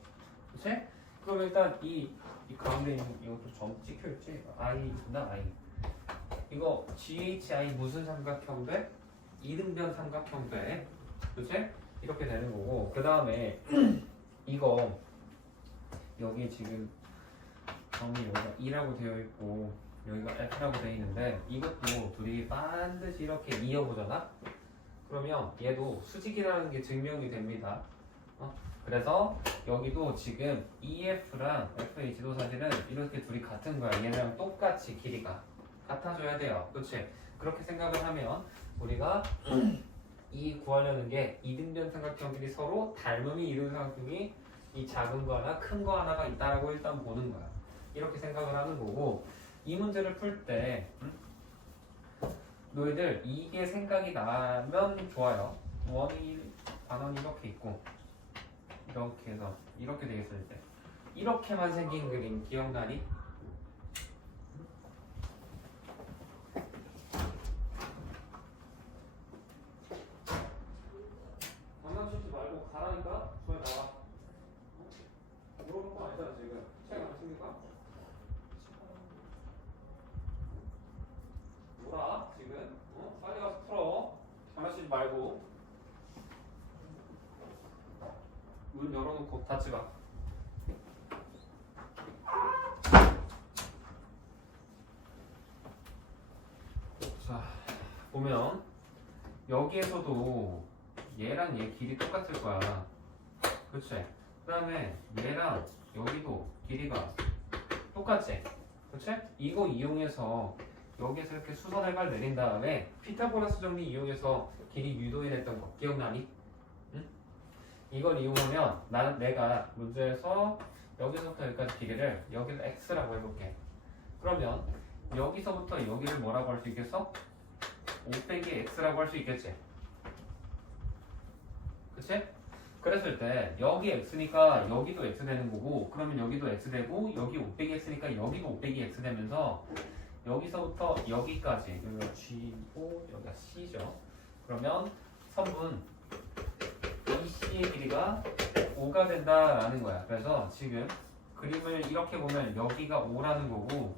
그치? 그럼 일단 이 가운데 있는 이것도 점 찍혀있지? I나 I. 이거 GHI 무슨 삼각형 돼? 이등변 삼각형 돼. 그치? 이렇게 되는 거고, 그 다음에 이거 여기 지금 점이 여기가 E라고 되어 있고 여기가 F라고 되어 있는데, 이것도 둘이 반드시 이렇게 이어보잖아? 그러면 얘도 수직이라는 게 증명이 됩니다. 그래서 여기도 지금 EF랑 FH도 사실은 이렇게 둘이 같은 거야. 얘네랑 똑같이 길이가 같아져야 돼요. 그치? 그렇게 생각을 하면 우리가 이 구하려는 게 이등변 삼각형끼리 서로 닮음이 이루는 삼각형이 이 작은 거 하나 큰 거 하나가 있다라고 일단 보는 거야. 이렇게 생각을 하는 거고, 이 문제를 풀 때 너희들 이게 생각이 나면 좋아요. 원이 반원이 이렇게 있고 이렇게 해서 이렇게 되겠을 때 이렇게만 생긴 그림 기억나니? 장난치지 말고 가라니까. 소리 나와. 물어볼 거 아니잖아 지금. 책 안 칩니까? 뭐라 지금? 빨리 가서 풀어. 장난치지 말고. 문 열어놓고 닫지 마. 자, 보면 여기에서도 얘랑 얘 길이 똑같을 거야. 그치? 그 다음에 얘랑 여기도 길이가 똑같지? 그치? 이거 이용해서 여기에서 이렇게 수선해발 내린 다음에 피타고라스 정리 이용해서 길이 유도해냈던 거 기억나니? 응? 이걸 이용하면 내가 문제에서 여기서부터 여기까지 길이를 여기를 x라고 해볼게. 그러면 여기서부터 여기를 뭐라고 할 수 있겠어? 5 빼기 x라고 할 수 있겠지? 그치? 그랬을 때 여기 x니까 여기도 x 되는 거고, 그러면 여기도 x 되고, 여기 5 빼기 x니까 여기도 5 빼기 x 되면서 여기서부터 여기까지, 여기가 G고 여기가 C죠. 그러면 선분 BC의 길이가 5가 된다라는 거야. 그래서 지금 그림을 이렇게 보면 여기가 5라는 거고,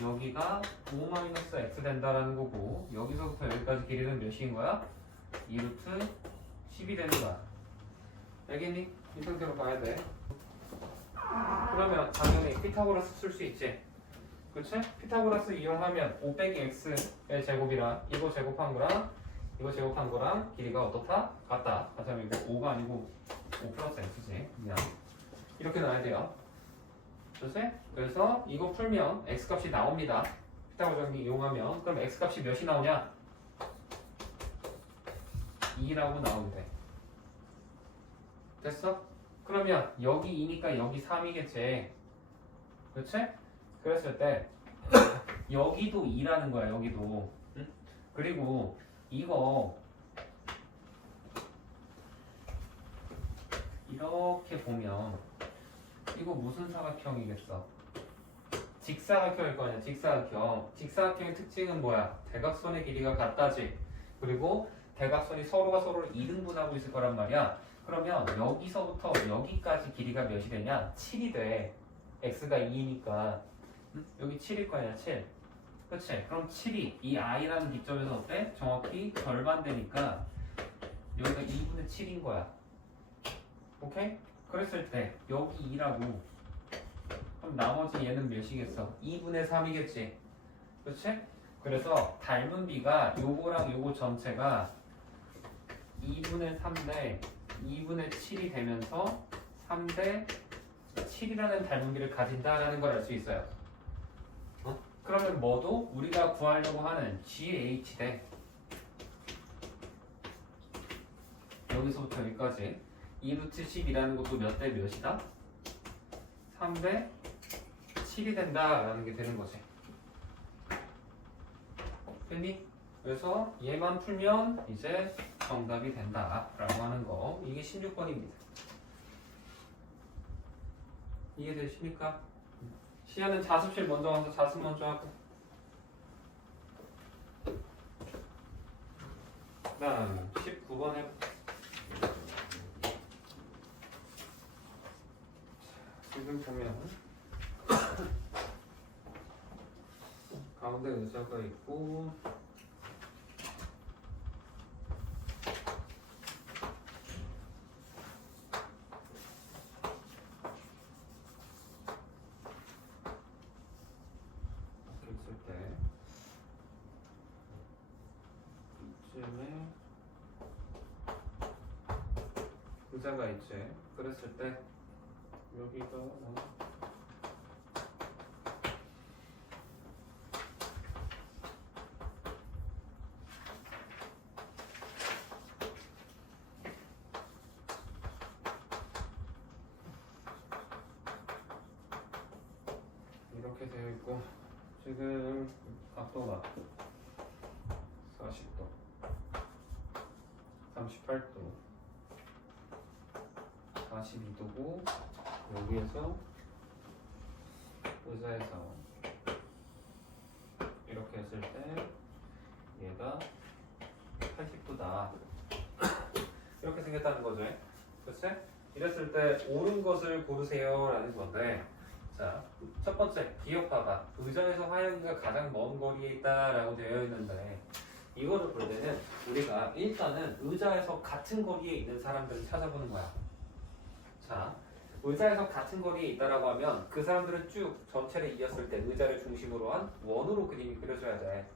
여기가 5-x 된다라는 거고, 여기서부터 여기까지 길이는 몇인 거야? 2루트 10이 되는 거야. 알겠니? 이 상태로 가야 돼. 그러면 당연히 피타고라스 쓸 수 있지. 그치? 피타고라스 이용하면 5 빼기 x의 제곱이랑 이거 제곱한 거랑 이거 제곱한 거랑 길이가 어떻다? 같다. 같으면 이거 5가 아니고 5 플러스 x지. 그냥 이렇게 나와야 돼요. 그치? 그래서 이거 풀면 x값이 나옵니다. 피타고라스 정리 이용하면. 그럼 x값이 몇이 나오냐? 2라고 나오면 돼. 됐어? 그러면 여기 2니까 여기 3이겠지. 그치? 그랬을 때 여기도 2라는 거야. 여기도. 응? 그리고 이거 이렇게 보면 이거 무슨 사각형이겠어? 직사각형일 거 아니야. 직사각형. 직사각형의 특징은 뭐야? 대각선의 길이가 같다지. 그리고 대각선이 서로가 서로를 2등분하고 있을 거란 말이야. 그러면 여기서부터 여기까지 길이가 몇이 되냐? 7이 돼. x가 2니까 여기 7일 거 아니야. 7. 그치? 그럼 7이 이 i라는 기점에서 어때? 정확히 절반 되니까 여기가 2분의 7인 거야. 오케이? 그랬을 때 여기 2라고, 그럼 나머지 얘는 몇이겠어? 2분의 3이겠지. 그치? 그래서 닮은 비가 요거랑 요거 전체가 2분의 3대 2분의 7이 되면서 3대 7이라는 닮은비를 가진다라는 걸 알 수 있어요. 그러면 뭐도 우리가 구하려고 하는 GH 대 여기서부터 여기까지 2루트 10이라는 것도 몇 대 몇이다? 3대 7이 된다라는 게 되는 거지. 됐니? 그래서 얘만 풀면 이제 정답이 된다라고 하는 거. 이게 16번입니다. 이해되십니까? 시야는 자습실 먼저 가서 자습 먼저 하고, 그 다음 19번 해볼게요. 지금 보면 가운데 의자가 있고 있을 때 이쯤에 의자가 있지. 그랬을 때 여기가 이렇게 되어 있고, 지금 각도가 40도, 38도, 42도고 여기에서 의자에서 이렇게 했을 때 얘가 80도다 이렇게 생겼다는 거죠. 그렇지? 이랬을 때 옳은 것을 고르세요 라는 건데, 자, 첫 번째 기억봐봐. 의자에서 하영이가 가장 먼 거리에 있다 라고 되어 있는데, 이거를 볼 때는 우리가 일단은 의자에서 같은 거리에 있는 사람들을 찾아보는 거야. 자, 의자에서 같은 거리에 있다라고 하면 그 사람들은 쭉 전체를 이었을 때 의자를 중심으로 한 원으로 그림이 그려져야 돼.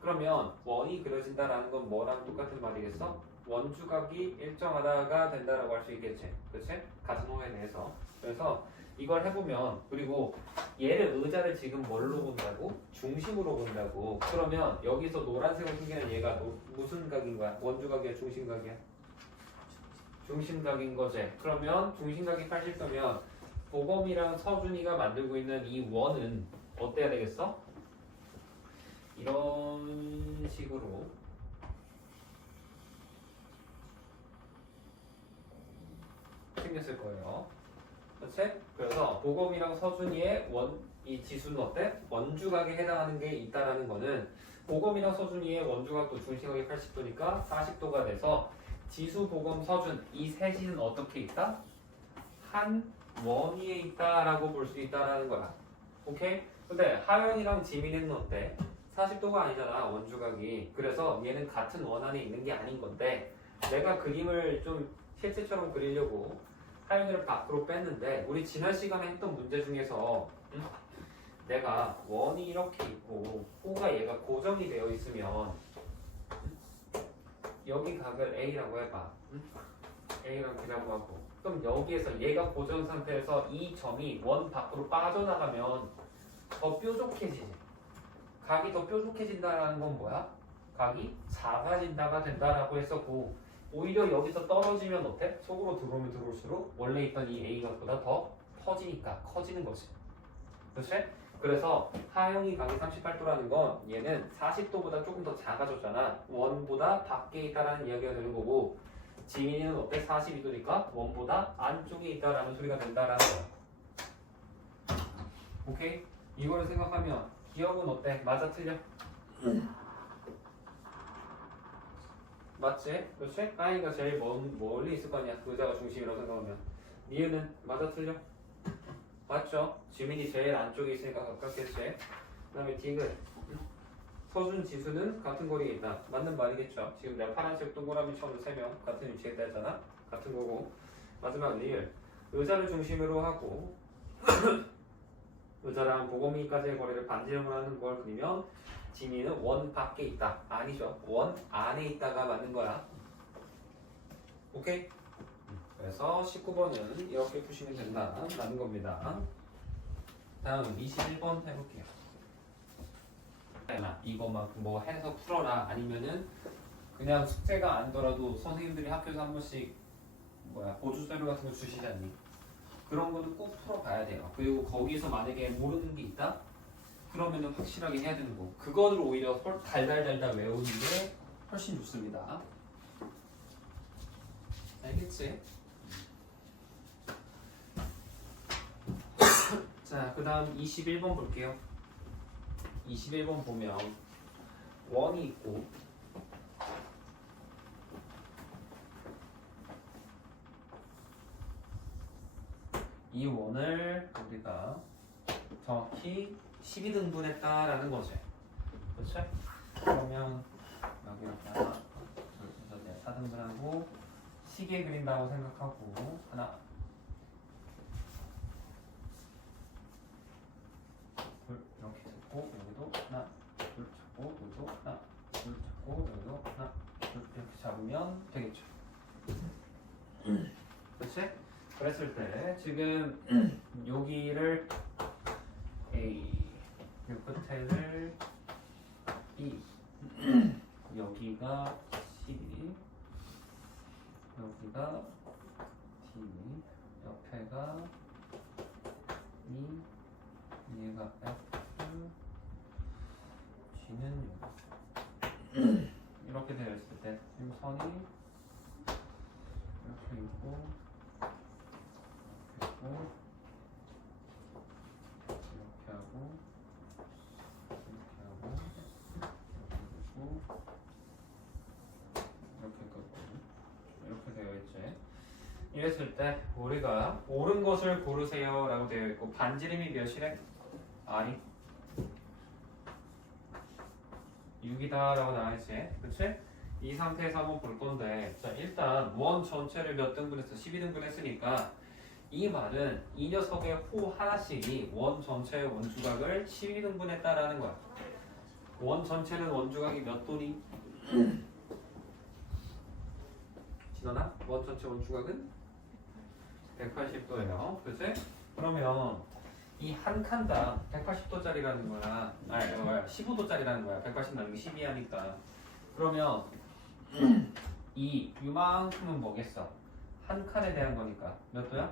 그러면 원이 그려진다라는 건 뭐랑 똑같은 말이겠어? 원주각이 일정하다가 된다라고 할 수 있겠지. 그렇지? 같은 호에 대해서. 그래서 이걸 해보면, 그리고 얘를 의자를 지금 뭘로 본다고? 중심으로 본다고. 그러면 여기서 노란색으로 생기는 얘가 무슨 각인 거야? 원주각이야? 중심각이야? 중심각인 거지. 그러면 중심각이 80도면 보검이랑 서준이가 만들고 있는 이 원은 어때야 되겠어? 이런 식으로 생겼을 거예요. 그렇지? 그래서 보검이랑 서준이의 이 지수는 어때? 원주각에 해당하는 게 있다라는 거는 보검이랑 서준이의 원주각도 중심각이 80도니까 40도가 돼서 지수, 보검, 서준 이 셋이는 어떻게 있다? 한 원 위에 있다라고 볼 수 있다라는 거야. 오케이? 근데 하영이랑 지민이는 어때? 40도가 아니잖아, 원주각이. 그래서 얘는 같은 원 안에 있는 게 아닌 건데, 내가 그림을 좀 실제처럼 그리려고 하영이를 밖으로 뺐는데, 우리 지난 시간에 했던 문제 중에서 내가 원이 이렇게 있고 호가 얘가 고정이 되어 있으면 여기 각을 A라고 해봐. A랑 B라고 하고, 그럼 여기에서 얘가 고정 상태에서 이 점이 원 밖으로 빠져나가면 더 뾰족해지지. 각이 더 뾰족해진다는 건 뭐야? 각이 작아진다가 된다라고 했었고, 오히려 여기서 떨어지면 어때? 속으로 들어오면 들어올수록 원래 있던 이 A각보다 더 터지니까 커지는 거지. 그렇지? 그래서 하영이 각이 38도라는 건 얘는 40도보다 조금 더 작아졌잖아. 원보다 밖에 있다라는 이야기가 되는 거고, 지민이는 어때? 42도니까 원보다 안쪽에 있다라는 소리가 된다라는 거야. 오케이? 이거를 생각하면 기억은 어때? 맞아 틀려? 맞지? 그렇지? 하영이가 제일 멀리 있을 거 아니야. 의자가 중심이라고 생각하면. 니은은 맞아 틀려? 맞죠? 지민이 제일 안쪽에 있으니까 가깝겠지. 그 다음에 디귿 서준, 지수는 같은 거리에 있다. 맞는 말이겠죠. 지금 내가 파란색 동그라미처럼 3명 같은 위치에 있다 했잖아. 같은 거고. 마지막 리을 의자를 중심으로 하고 의자랑 보검이까지의 거리를 반지름으로 하는 걸 그리면 지민이는 원 밖에 있다. 아니죠. 원 안에 있다가 맞는 거야. 오케이? 그래서 19번은 이렇게 푸시면 된다라는 겁니다. 다음 21번 해볼게요. 이거만큼 뭐 해서 풀어라, 아니면은 그냥 숙제가 아니더라도 선생님들이 학교에서 한 번씩 보조자료 같은 거 주시지 않니? 그런 거는 꼭 풀어봐야 돼요. 그리고 거기서 만약에 모르는 게 있다? 그러면은 확실하게 해야 되는 거. 그거를 오히려 달달달달 외우는 게 훨씬 좋습니다. 알겠지? 자, 그 다음 21번 볼게요. 21번 보면 원이 있고 이 원을 우리가 정확히 12등분 했다라는 거지. 그렇죠? 그러면 여기다가 4등분하고 시계 그린다고 생각하고 하나 둘 이렇게 잡고 여기도 하나 둘 잡고 여기도 하나 둘 잡고 여기도 하나 둘 이렇게 잡으면 되겠죠. 그렇지? 그랬을 때 지금 여기를 A 이 끝에를 E 여기가 C 여기가 D 옆에가 E 얘가 F G는 여기 이렇게 되어 있을 때 지금 선이 이렇게 있고 이랬을 때 우리가 옳은 것을 고르세요 라고 되어 있고 반지름이 몇이래? R이 6이다 라고 나와있지. 그치? 이 상태에서 한번 볼 건데 자 일단 원 전체를 몇 등분했어? 12등분 했으니까 이 말은 이 녀석의 호 하나씩이 원 전체의 원주각을 12등분 했다라는 거야. 원 전체는 원주각이 몇 도니? 진원아? 원 전체 원주각은 180도예요. 그치? 그러면 이 한 칸당 180도짜리라는 거야. 아니, 뭐야? 15도짜리라는 거야. 180 나누기 12 하니까. 그러면 이만큼은 뭐겠어? 한 칸에 대한 거니까. 몇 도야?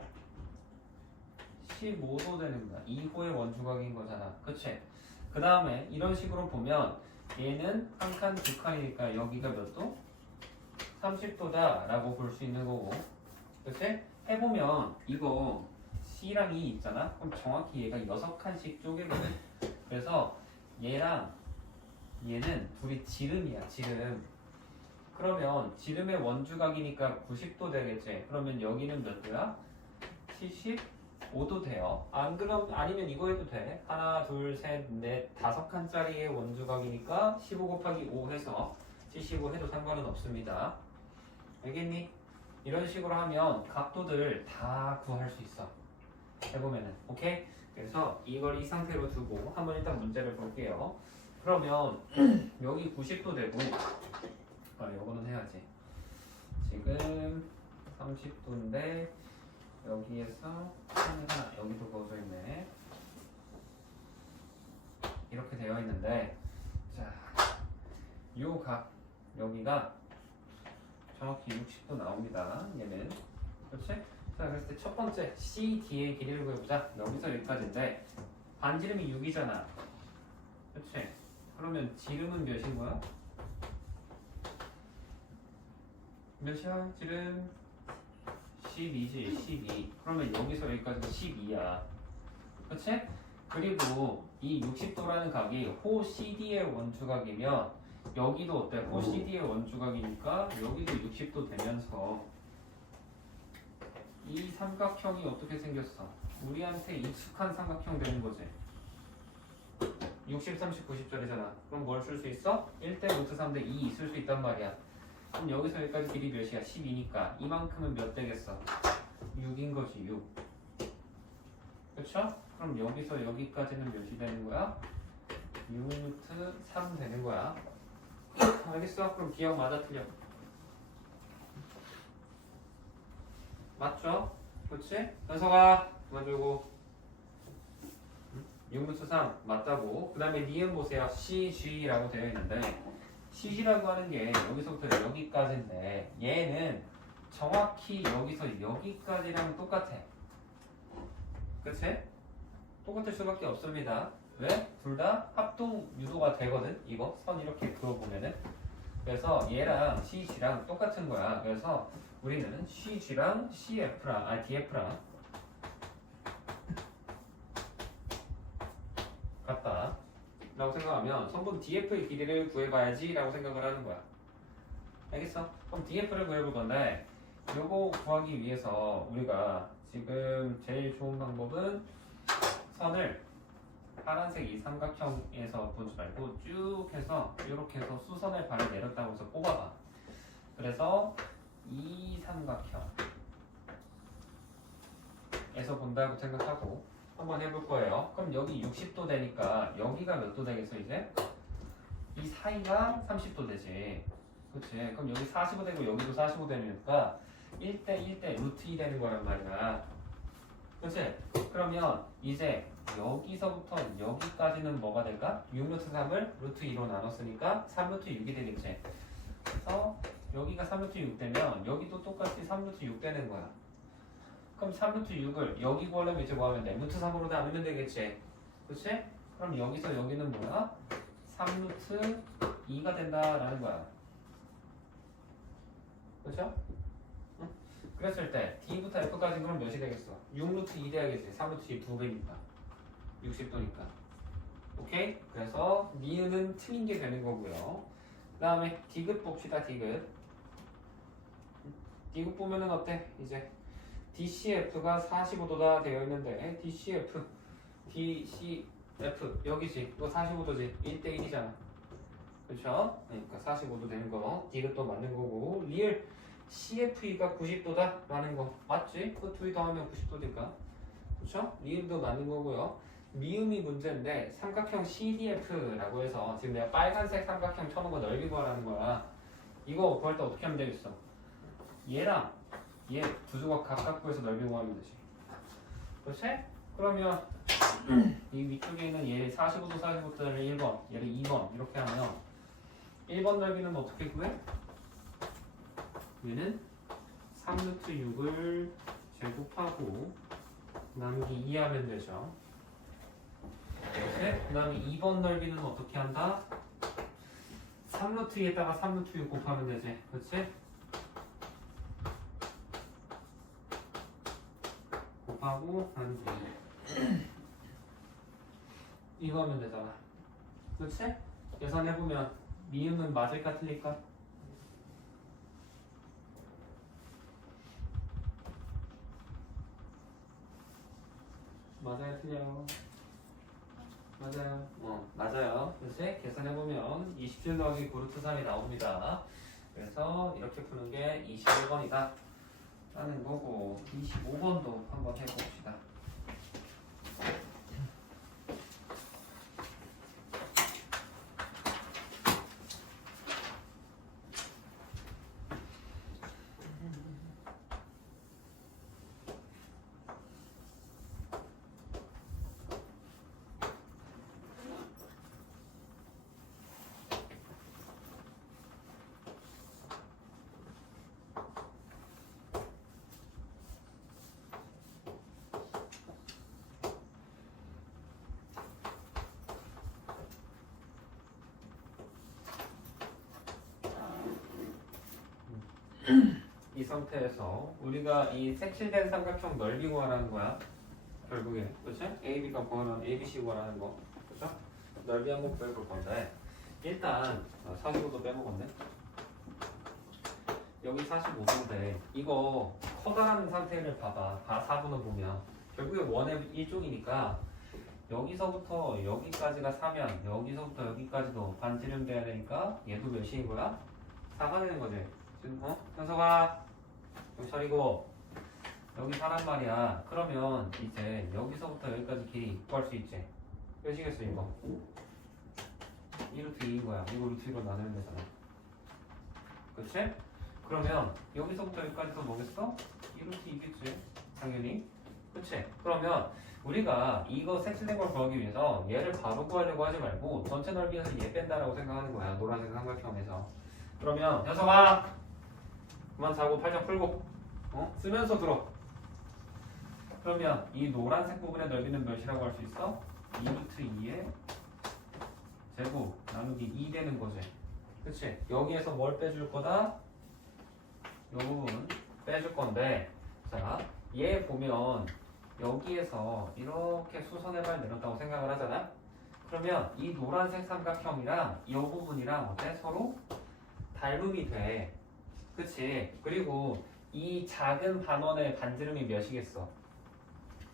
15도 되는 거야. 2호의 원주각인 거잖아. 그치? 그 다음에 이런 식으로 보면 얘는 한 칸, 두 칸이니까 여기가 몇 도? 30도다 라고 볼 수 있는 거고. 그치? 해보면 이거 C랑 E 있잖아? 그럼 정확히 얘가 6칸씩 쪼개거든. 그래서 얘랑 얘는 둘이 지름이야, 지름. 그러면 지름의 원주각이니까 90도 되겠지? 그러면 여기는 몇 도야? 75도 돼요. 안 그럼 아니면 이거 해도 돼. 하나, 둘, 셋, 넷, 5칸짜리의 원주각이니까 15 곱하기 5 해서 75 해도 상관은 없습니다. 알겠니? 이런 식으로 하면 각도들 다 구할 수 있어. 해보면은. 오케이? 그래서 이걸 이 상태로 두고 한번 일단 문제를 볼게요. 그러면 여기 90도 되고 요거는 해야지. 지금 30도인데 여기에서 하나 여기도 그어져 있네. 이렇게 되어 있는데 자, 요 각 여기가 정확히 60도 나옵니다. 얘는 그렇지? 자, 그랬을 때 첫 번째 CD의 길이를 구해보자. 여기서 여기까지인데 반지름이 6이잖아. 그렇지? 그러면 지름은 몇인 거야? 몇이야? 지름 12지. 12. 그러면 여기서 여기까지가 12야. 그렇지? 그리고 이 60도라는 각이 호 CD의 원주각이면 여기도 어때? 호 CD의 원주각이니까 여기도 60도 되면서 이 삼각형이 어떻게 생겼어? 우리한테 익숙한 삼각형 되는 거지. 60, 30, 90짜리잖아. 그럼 뭘 쓸 수 있어? 1대 루트 3대 2 쓸 수 있단 말이야. 그럼 여기서 여기까지 길이 몇이야? 12니까 이만큼은 몇 되겠어? 6인 거지. 6. 그쵸? 그럼 여기서 여기까지는 몇이 되는 거야? 6루트 3 되는 거야. 알겠어? 그럼 기억 맞아 틀려? 맞죠? 그렇지? 현석아 그만 들고 6루트 3 맞다고. 그 다음에 니은 보세요. CG라고 되어 있는데 CG라고 하는 게 여기서부터 여기까지인데 얘는 정확히 여기서 여기까지랑 똑같아. 그치? 똑같을 수밖에 없습니다. 왜? 둘 다 합동 유도가 되거든. 이거 선 이렇게 그어보면은. 그래서 얘랑 CG랑 똑같은 거야. 그래서 우리는 CG랑 CF랑 DF랑 같다 라고 생각하면 선분 DF의 길이를 구해봐야지 라고 생각을 하는 거야. 알겠어? 그럼 DF를 구해볼 건데 요거 구하기 위해서 우리가 지금 제일 좋은 방법은 선을 파란색 이 삼각형에서 보지 말고 쭉 해서 이렇게 해서 수선을 발을 내렸다고 해서 뽑아봐. 그래서 이 삼각형에서 본다고 생각하고 한번 해볼 거예요. 그럼 여기 60도 되니까 여기가 몇 도 되겠어 이제? 이 사이가 30도 되지. 그치? 그럼 여기 45 되고 여기도 45 되니까 1대 1대 루트 2 되는 거란 말이야. 그치? 그러면 이제 여기서부터 여기까지는 뭐가 될까? 6루트 3을 루트 2로 나눴으니까 3루트 6이 되겠지. 그래서 여기가 3루트 6 되면 여기도 똑같이 3루트 6 되는 거야. 그럼 3루트 6을 여기 구하려면 이제 뭐 하면 돼? 루트 3으로 나누면 되겠지. 그치? 그럼 여기서 여기는 뭐야? 3루트 2가 된다라는 거야. 그쵸? 응? 그랬을 때 D부터 F까지 그럼 몇이 되겠어? 6루트 2 돼야겠지. 3루트 2 2배니까 60도니까. 오케이? 그래서 니은은 틀린 게 되는 거고요. 그 다음에 디귿 봅시다. 디귿 보면은 어때? 이제 DCF가 45도다 되어 있는데 DCF 여기지. 이거 45도지. 1대1이잖아. 그렇죠? 그러니까 45도 되는 거 D가 또 맞는 거고 리을 CFE가 90도다 라는 거 맞지? 그 둘이 더하면 90도니까 그렇죠? 리을도 맞는 거고요. 미음이 문제인데 삼각형 CDF라고 해서 지금 내가 빨간색 삼각형 쳐놓은 거 넓이 구하라는 거야. 이거 구할 때 어떻게 하면 되겠어? 얘랑 얘 두 조각 각각 구해서 넓이 구하면 되지. 그렇지? 그러면 이 위쪽에 있는 얘 45도 45도를 1번 얘를 2번 이렇게 하면 1번 넓이는 어떻게 구해? 얘는 3루트 6을 제곱하고 나누기 2 하면 되죠. 이렇게 그 다음에 2번 넓이는 어떻게 한다? 3루트 2에다가 3루트 6 곱하면 되지. 그렇지? 곱하고 나누기 2 이거 하면 되잖아. 그렇지? 계산해보면 미음은 맞을까 틀릴까? 맞아요 틀려요? 맞아요. 맞아요. 그렇지? 계산해보면 27 더하기 9루트 3이 나옵니다. 그래서 이렇게 푸는 게 21번이다 라는 거고 25번도 한번 해봅시다. 이 상태에서 우리가 이 색칠된 삼각형 넓이 구하라는 거야. 결국에 그렇지? AB가 구하면 ABC 구하라는 거 그렇죠? 넓이 한번 구해볼 건데 일단 45도 빼먹었네. 여기 45도인데 이거 커다란 상태를 봐봐. 4분을 보면 결국에 원의 일종이니까 여기서부터 여기까지가 4면 여기서부터 여기까지도 반지름 돼야 되니까 얘도 몇인 거야? 4가 되는 거지. 지금 현석아 여기 차리고 여기 4란 말이야. 그러면 이제 여기서부터 여기까지 길이 구할 수 있지. 몇이겠어 이거? 2루트 2인 거야. 이거 루트 2로 나누면 되잖아. 그렇지? 그러면 여기서부터 여기까지도 뭐겠어? 2루트 2겠지 당연히. 그치? 그러면 우리가 이거 색칠된 걸 구하기 위해서 얘를 바로 구하려고 하지 말고 전체 넓이에서 얘 뺀다라고 생각하는 거야. 노란색 삼각형에서. 그러면 현석아 그만 자고 팔짱 풀고 쓰면서 들어. 그러면 이 노란색 부분의 넓이는 몇이라고 할 수 있어? 2루트 2의 제곱 나누기 2 되는 거지. 그치? 여기에서 뭘 빼줄 거다? 이 부분 빼줄 건데 자, 얘 보면 여기에서 이렇게 수선의 발 내렸다고 생각을 하잖아? 그러면 이 노란색 삼각형이랑 이 부분이랑 어때? 서로 닮음이 돼. 그치? 그리고 이 작은 반원의 반지름이 몇이겠어?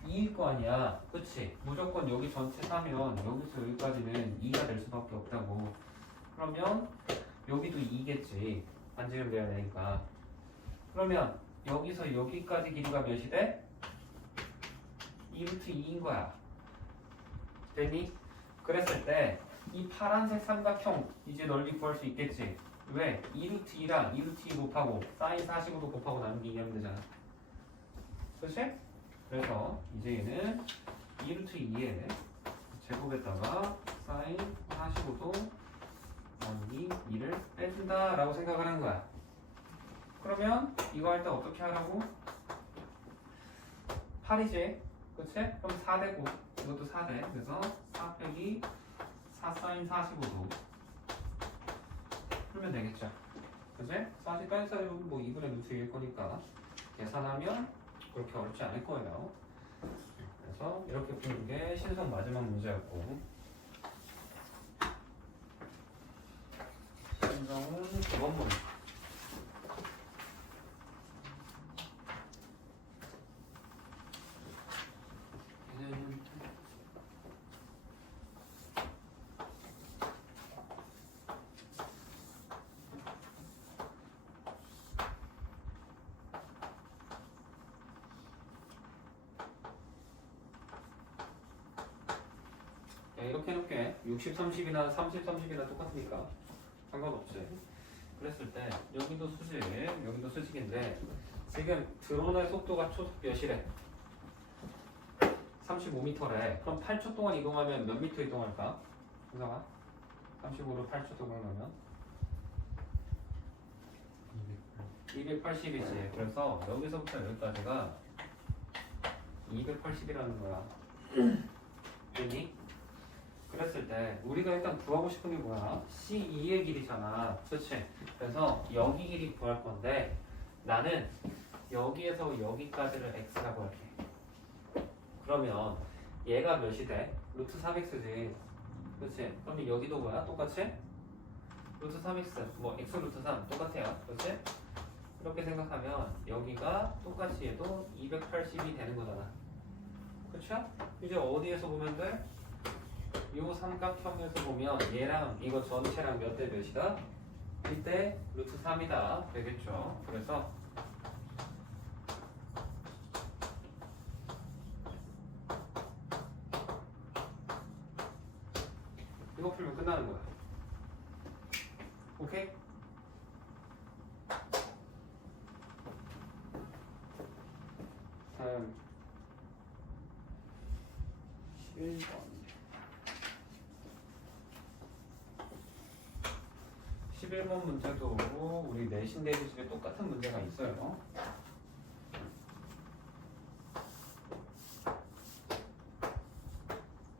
2일 거 아니야. 그치? 무조건 여기 전체 사면 여기서 여기까지는 2가 될 수밖에 없다고. 그러면 여기도 2겠지. 반지름 돼야 되니까. 그러면 여기서 여기까지 길이가 몇이 돼? 2루트 2인 거야. 됐니? 그랬을 때 이 파란색 삼각형 이제 넓이 구할 수 있겠지? 왜? 2루트 2랑 2루트 2 곱하고 사인 45도 곱하고 나누기 2 하면 되잖아. 그렇지? 그래서 이제 얘는 2루트 2에 제곱에다가 사인 45도 나누기 2를 빼준다 라고 생각을 하는 거야. 그러면 이거 할 때 어떻게 하라고? 8이지? 그치? 그럼 4되고 이것도 4돼. 그래서 4 빼기 4 사인 45도 풀면 되겠죠. 그치? 40까지 사이면 뭐 2분의 루트 1일 거니까 계산하면 그렇게 어렵지 않을 거예요. 그래서 이렇게 푸는 게 신선 마지막 문제였고 신정은 9번 문제. 이렇게 해놓게 60, 30이나 30, 30이나 똑같으니까 상관없지. 그랬을 때 여기도 수직, 여기도 수직인데 지금 드론의 속도가 초속 몇이래? 35m래. 그럼 8초 동안 이동하면 몇 미터 이동할까? 현상아? 35로 8초 동안하면 280이지. 그래서 여기서부터 여기까지가 280이라는 거야. 됐니? 그랬을 때 우리가 일단 구하고 싶은 게 뭐야? C2의 길이잖아. 그치? 그래서 여기 길이 구할 건데 나는 여기에서 여기까지를 x라고 할게. 그러면 얘가 몇이 돼? 루트 3x지. 그치? 그럼 여기도 뭐야? 똑같이? 루트 3x 뭐 x 루트 3 똑같아요. 그치? 이렇게 생각하면 여기가 똑같이 해도 280이 되는 거잖아. 그쵸? 이제 어디에서 보면 돼? 요 삼각형에서 보면 얘랑 이거 전체랑 몇 대 몇이다? 1대 루트 3이다 되겠죠. 그래서 이거 풀면 끝나는 거야. 오케이? 다음 11번 11번 문제도 우리 내신 대비집에 똑같은 문제가 있어요.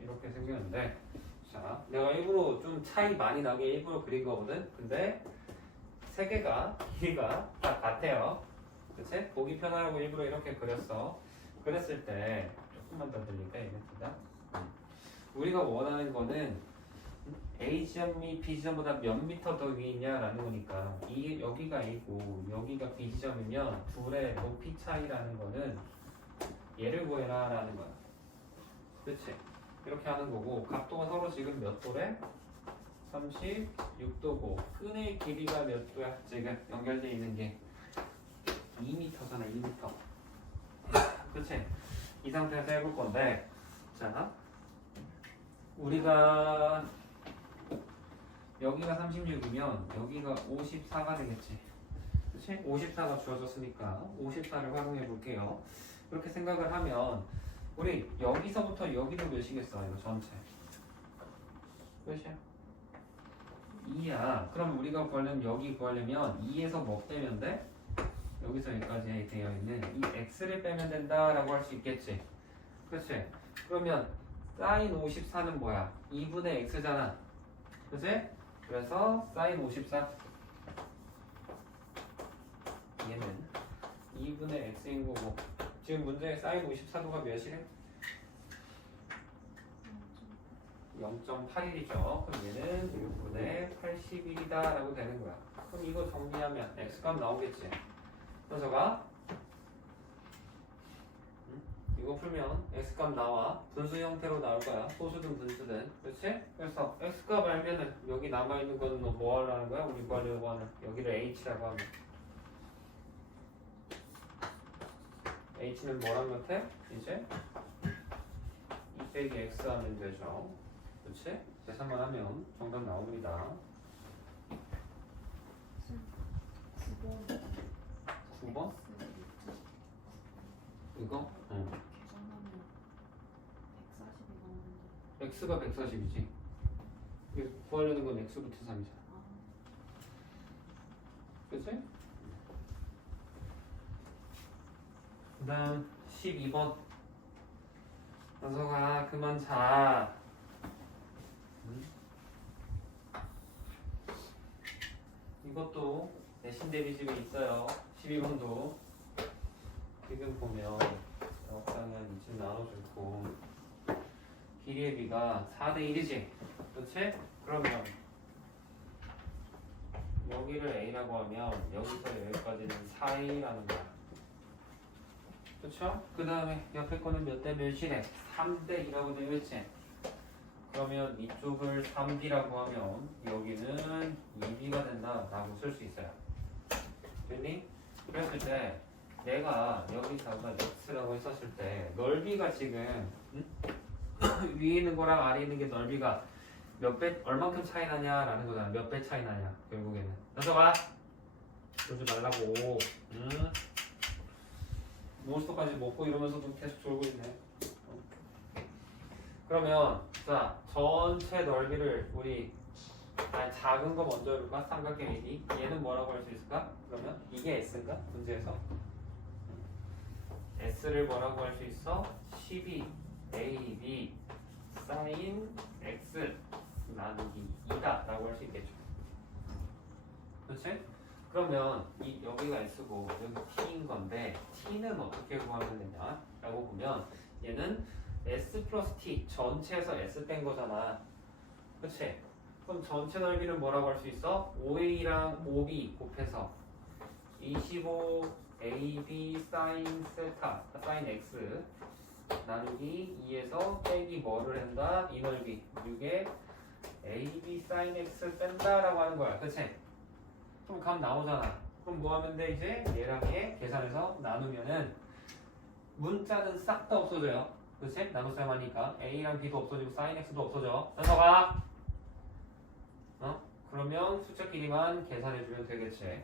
이렇게 생겼는데 자, 내가 일부러 좀 차이 많이 나게 일부러 그린 거거든. 근데 세 개가 길이가 다 같아요. 그치? 보기 편하라고 일부러 이렇게 그렸어. 그랬을 때 조금만 더 들릴까 이 메트다. 우리가 원하는 거는 A 지점이 B 지점보다 몇 미터 더 위에 있냐라는 거니까 이게 여기가 A고 여기가 B 지점이면 둘의 높이 차이라는 거는 얘를 구해라 라는 거야. 그치? 이렇게 하는 거고 각도가 서로 지금 몇 도래? 36도고 끈의 길이가 몇 도야? 지금 연결되어 있는 게 2m잖아. 2m. 그치? 이 상태에서 해볼 건데 자 우리가 여기가 36이면 여기가 54가 되겠지. 그치? 54가 주어졌으니까 54를 활용해 볼게요. 그렇게 생각을 하면 우리 여기서부터 여기는 몇이겠어? 이거 전체 몇이야? 2야. 그럼 우리가 구하려면 여기 구하려면 2에서 뭐 빼면 돼? 여기서 여기까지 되어 있는 이 x를 빼면 된다라고 할 수 있겠지. 그치? 그러면 sin 54는 뭐야? 2분의 x잖아. 그치? 그래서 sin 54 얘는 2분의 x인 거고 지금 문제에 sin 54도가 몇이래? 0.81이죠. 그럼 얘는 6분의 81이다 라고 되는 거야. 그럼 이거 정리하면 x값 나오겠지. 그래서가 이거 풀면 x값 나와. 분수 형태로 나올 거야. 소수든 분수든. 그렇지? 그래서 x값 알면은 여기 남아있는 거는 뭐 하려는 거야? 우리 구하려고 하는 여기를 h라고 하면 h는 뭐랑 같아? 이제 2 빼기 x 하면 되죠. 그렇지? 계산만 하면 정답 나옵니다. 9번 9번? 이거? 응. 계산하면 140이 나오는데 x가 140이지. 구하려는 건 x 루트 3이잖아. 그치? 그 다음 12번. 현석아 그만 자. 이것도 내신 대비집에 있어요. 12번도 지금 보면 역상은 이쯤 나눠주고 길이의 비가 4대 1이지. 그렇지? 그러면 여기를 A라고 하면 여기서 여기까지는 4A라는 거야. 그렇죠? 그 다음에 옆에 거는 몇 대 몇이래? 3대 2라고 되어 있지. 그러면 이쪽을 3B라고 하면 여기는 2B가 된다라고 쓸 수 있어요. 됐니? 그랬을 때 내가 여기다가 X라고 했었을 때 넓이가 지금 위에 있는 거랑 아래에 있는 게 넓이가 몇 배, 얼만큼 차이 나냐라는 거잖아. 몇 배 차이 나냐, 결국에는. 현석아, 그러지 말라고. 몬스터까지 먹고 이러면서도 계속 졸고 있네. 그러면, 자, 전체 넓이를 우리, 작은 거 먼저 해볼까? 삼각형 AD. 얘는 뭐라고 할 수 있을까? 그러면, 이게 S인가? 문제에서. S를 뭐라고 할 수 있어? 12AB sin X 나누기 2다 라고 할 수 있겠죠. 그렇지? 그러면 여기가 S고 여기 T인 건데 T는 어떻게 구하면 되냐 라고 보면 얘는 S 플러스 T 전체에서 S 뺀 거잖아. 그렇지? 그럼 전체 넓이는 뭐라고 할 수 있어? 5A랑 5B 곱해서 25AB sin 세타 sin X 나누기 2에서 빼기 뭐를 한다? 이 넓이 6에 AB sin X 뺀다라고 하는 거야. 그치? 그럼 값 나오잖아. 그럼 뭐 하면 돼? 이제 얘랑 얘 계산해서 나누면은 문자는 싹 다 없어져요. 그치? 나눗셈 하니까 A랑 B도 없어지고 sin X도 없어져. 현석아! 그러면 숫자끼리만 계산해주면 되겠지.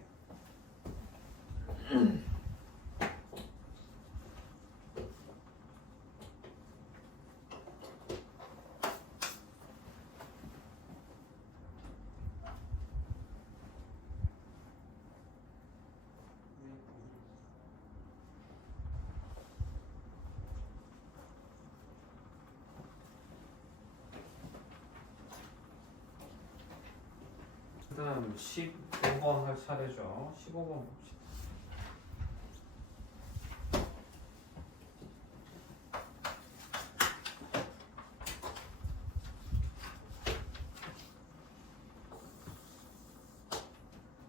그다음 15번 할 차례죠. 15번 봅시다.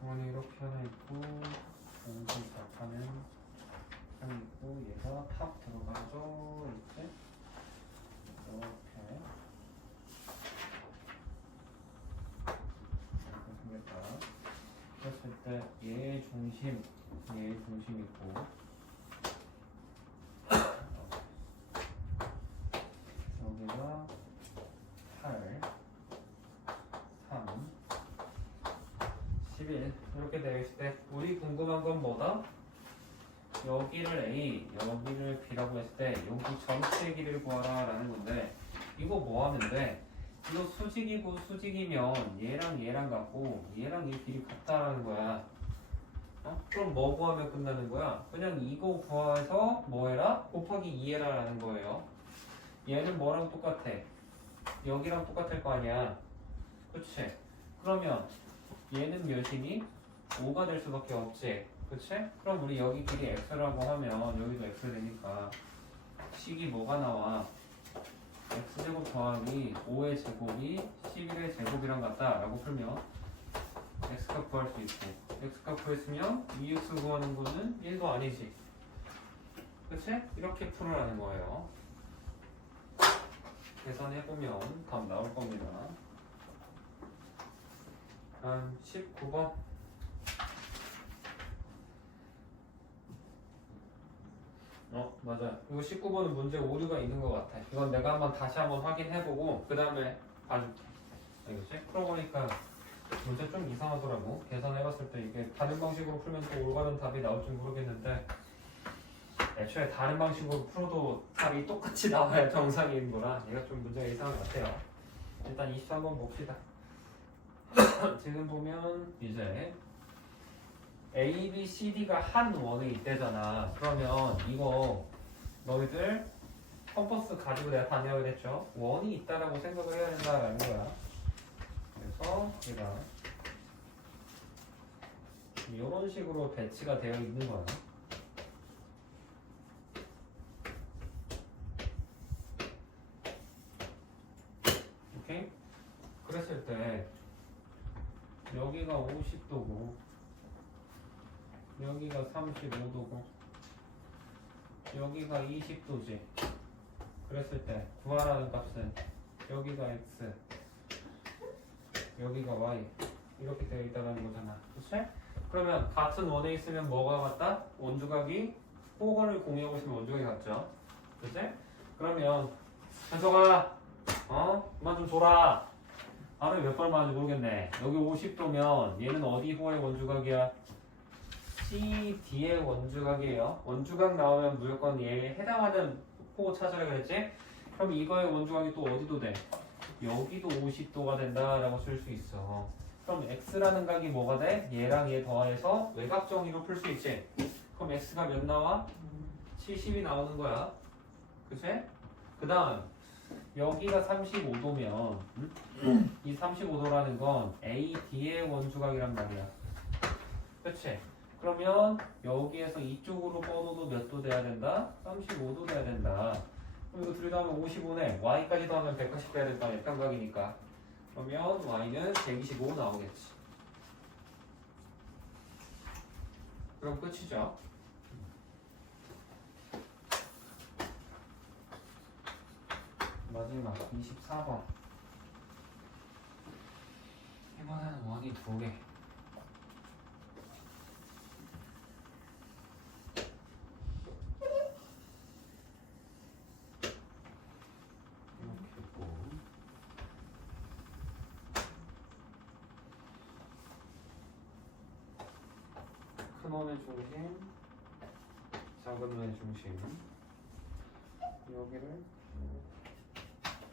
원이 이렇게 하나 있고 공기 답하는 하나 있고 얘가 탑 들어가죠. 이렇게 생겼다. 그랬을 때 얘 중심 있고 여기가 8, 3, 11 이렇게 되어 있을 때 우리 궁금한 건 뭐다? 여기를 A, 여기를 B라고 했을 때 여기 전체 길이를 구하라 라는 건데 이거 뭐 하면 돼? 이거 수직이고 수직이면 얘랑 얘랑 같고 얘랑 이 길이 같다라는 거야. 그럼 뭐 구하면 끝나는 거야? 그냥 이거 구해서 뭐 해라? 곱하기 2해라 라는 거예요. 얘는 뭐랑 똑같아? 여기랑 똑같을 거 아니야. 그치? 그러면 얘는 몇이니? 5가 될 수밖에 없지. 그치? 그럼 우리 여기 길이 x라고 하면 여기도 x 되니까 식이 뭐가 나와? x제곱 더하기 5의 제곱이 11의 제곱이랑 같다 라고 풀면 x값 구할 수 있고 x값 구했으면 2x 구하는 거는 1도 아니지. 그치? 이렇게 풀으라는 거예요. 계산해보면 답 나올 겁니다. 19번 맞아. 이거 19번은 문제 오류가 있는 것 같아. 이건 내가 한번 다시 한번 확인해보고 그 다음에 봐줄게. 알겠지? 풀어보니까 문제 좀 이상하더라고. 계산해봤을 때 이게 다른 방식으로 풀면 또 올바른 답이 나올지 모르겠는데 애초에 다른 방식으로 풀어도 답이 똑같이 나와야 정상인 거라 얘가 좀 문제가 이상한 것 같아요. 일단 23번 봅시다. 지금 보면 이제 A, B, C, D가 한 원에 있대잖아. 그러면 이거 너희들 컴퍼스 가지고 내가 다녀야 됐죠? 원이 있다라고 생각을 해야 된다라는 거야. 그래서 얘가 이런 식으로 배치가 되어 있는 거야. 오케이? 그랬을 때 여기가 50도고 여기가 35도고 여기가 20도지. 그랬을 때 구하라는 값은 여기가 x 여기가 y 이렇게 되어 있다는 거잖아. 그치? 그러면 같은 원에 있으면 뭐가 같다? 원주각이 호건을 공유하고 있으면 원주각이 같죠. 그치? 그러면 현석아, 그만 좀 줘라. 하루에 몇 번 맞는지 모르겠네. 여기 50도면 얘는 어디 호의 원주각이야? CD의 원주각이에요. 원주각 나오면 무조건 얘에 해당하는 호 찾으라 그랬지? 그럼 이거의 원주각이 또 어디도 돼? 여기도 50도가 된다라고 쓸 수 있어. 그럼 x라는 각이 뭐가 돼? 얘랑 얘 더해서 외곽 정의로 풀 수 있지? 그럼 x가 몇 나와? 70이 나오는 거야. 그치? 그 다음 여기가 35도면 이 35도라는 건 AD의 원주각이란 말이야. 그치? 그러면 여기에서 이쪽으로 뻗어도 몇 도 돼야 된다? 35도 돼야 된다. 그럼 이거 둘이 더하면 55네. y까지 더하면 180 돼야 된다. 역삼각이니까. 그러면 y는 125 나오겠지. 그럼 끝이죠. 마지막 24번. 이번에는 원이 2개. 이렇게 있고. 큰 원의 중심, 작은 원의 중심. 여기를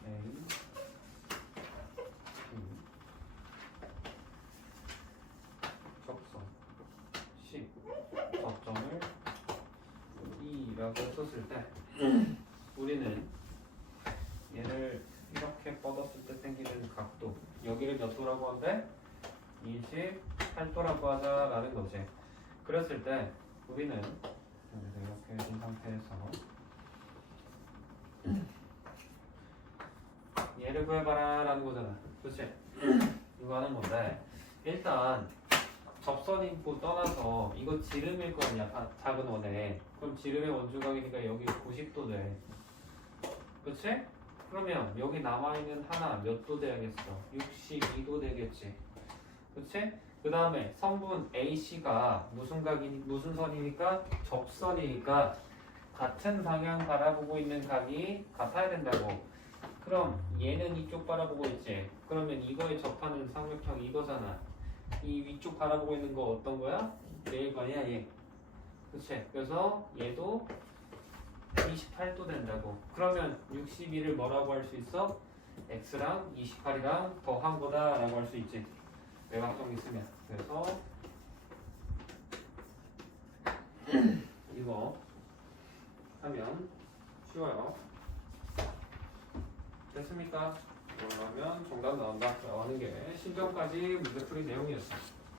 A, B, 접선, C, 접점을 E라고 썼을 때 우리는 얘를 이렇게 뻗었을 때 생기는 각도 여기를 몇 도라고 한대? 28도라고 하자라는 거지. 그랬을 때 우리는 이렇게 된 상태에서 얘를 구해봐라 라는 거잖아. 그치? 이거 하는 건데 일단 접선이고 떠나서 이거 지름일 거 아니야. 작은 원에. 그럼 지름의 원주각이니까 여기 90도 돼. 그치? 그러면 여기 남아있는 하나 몇 도 돼야겠어? 62도 되겠지. 그치? 그 다음에 성분 AC가 무슨 선이니까? 접선이니까 같은 방향 바라보고 있는 각이 같아야 된다고. 그럼 얘는 이쪽 바라보고 있지. 그러면 이거에 접하는 삼각형 이거잖아. 이 위쪽 바라보고 있는 거 어떤 거야? 얘일관이야 얘. 그치? 그래서 얘도 28도 된다고. 그러면 62를 뭐라고 할 수 있어? x랑 28이랑 더한 거다 라고 할 수 있지. 외곽점 있으면. 그래서 이거 하면 쉬워요. 됐습니까? 그러면 정답 나온다. 라고 하는 게 신정까지 문제풀이 내용이었어.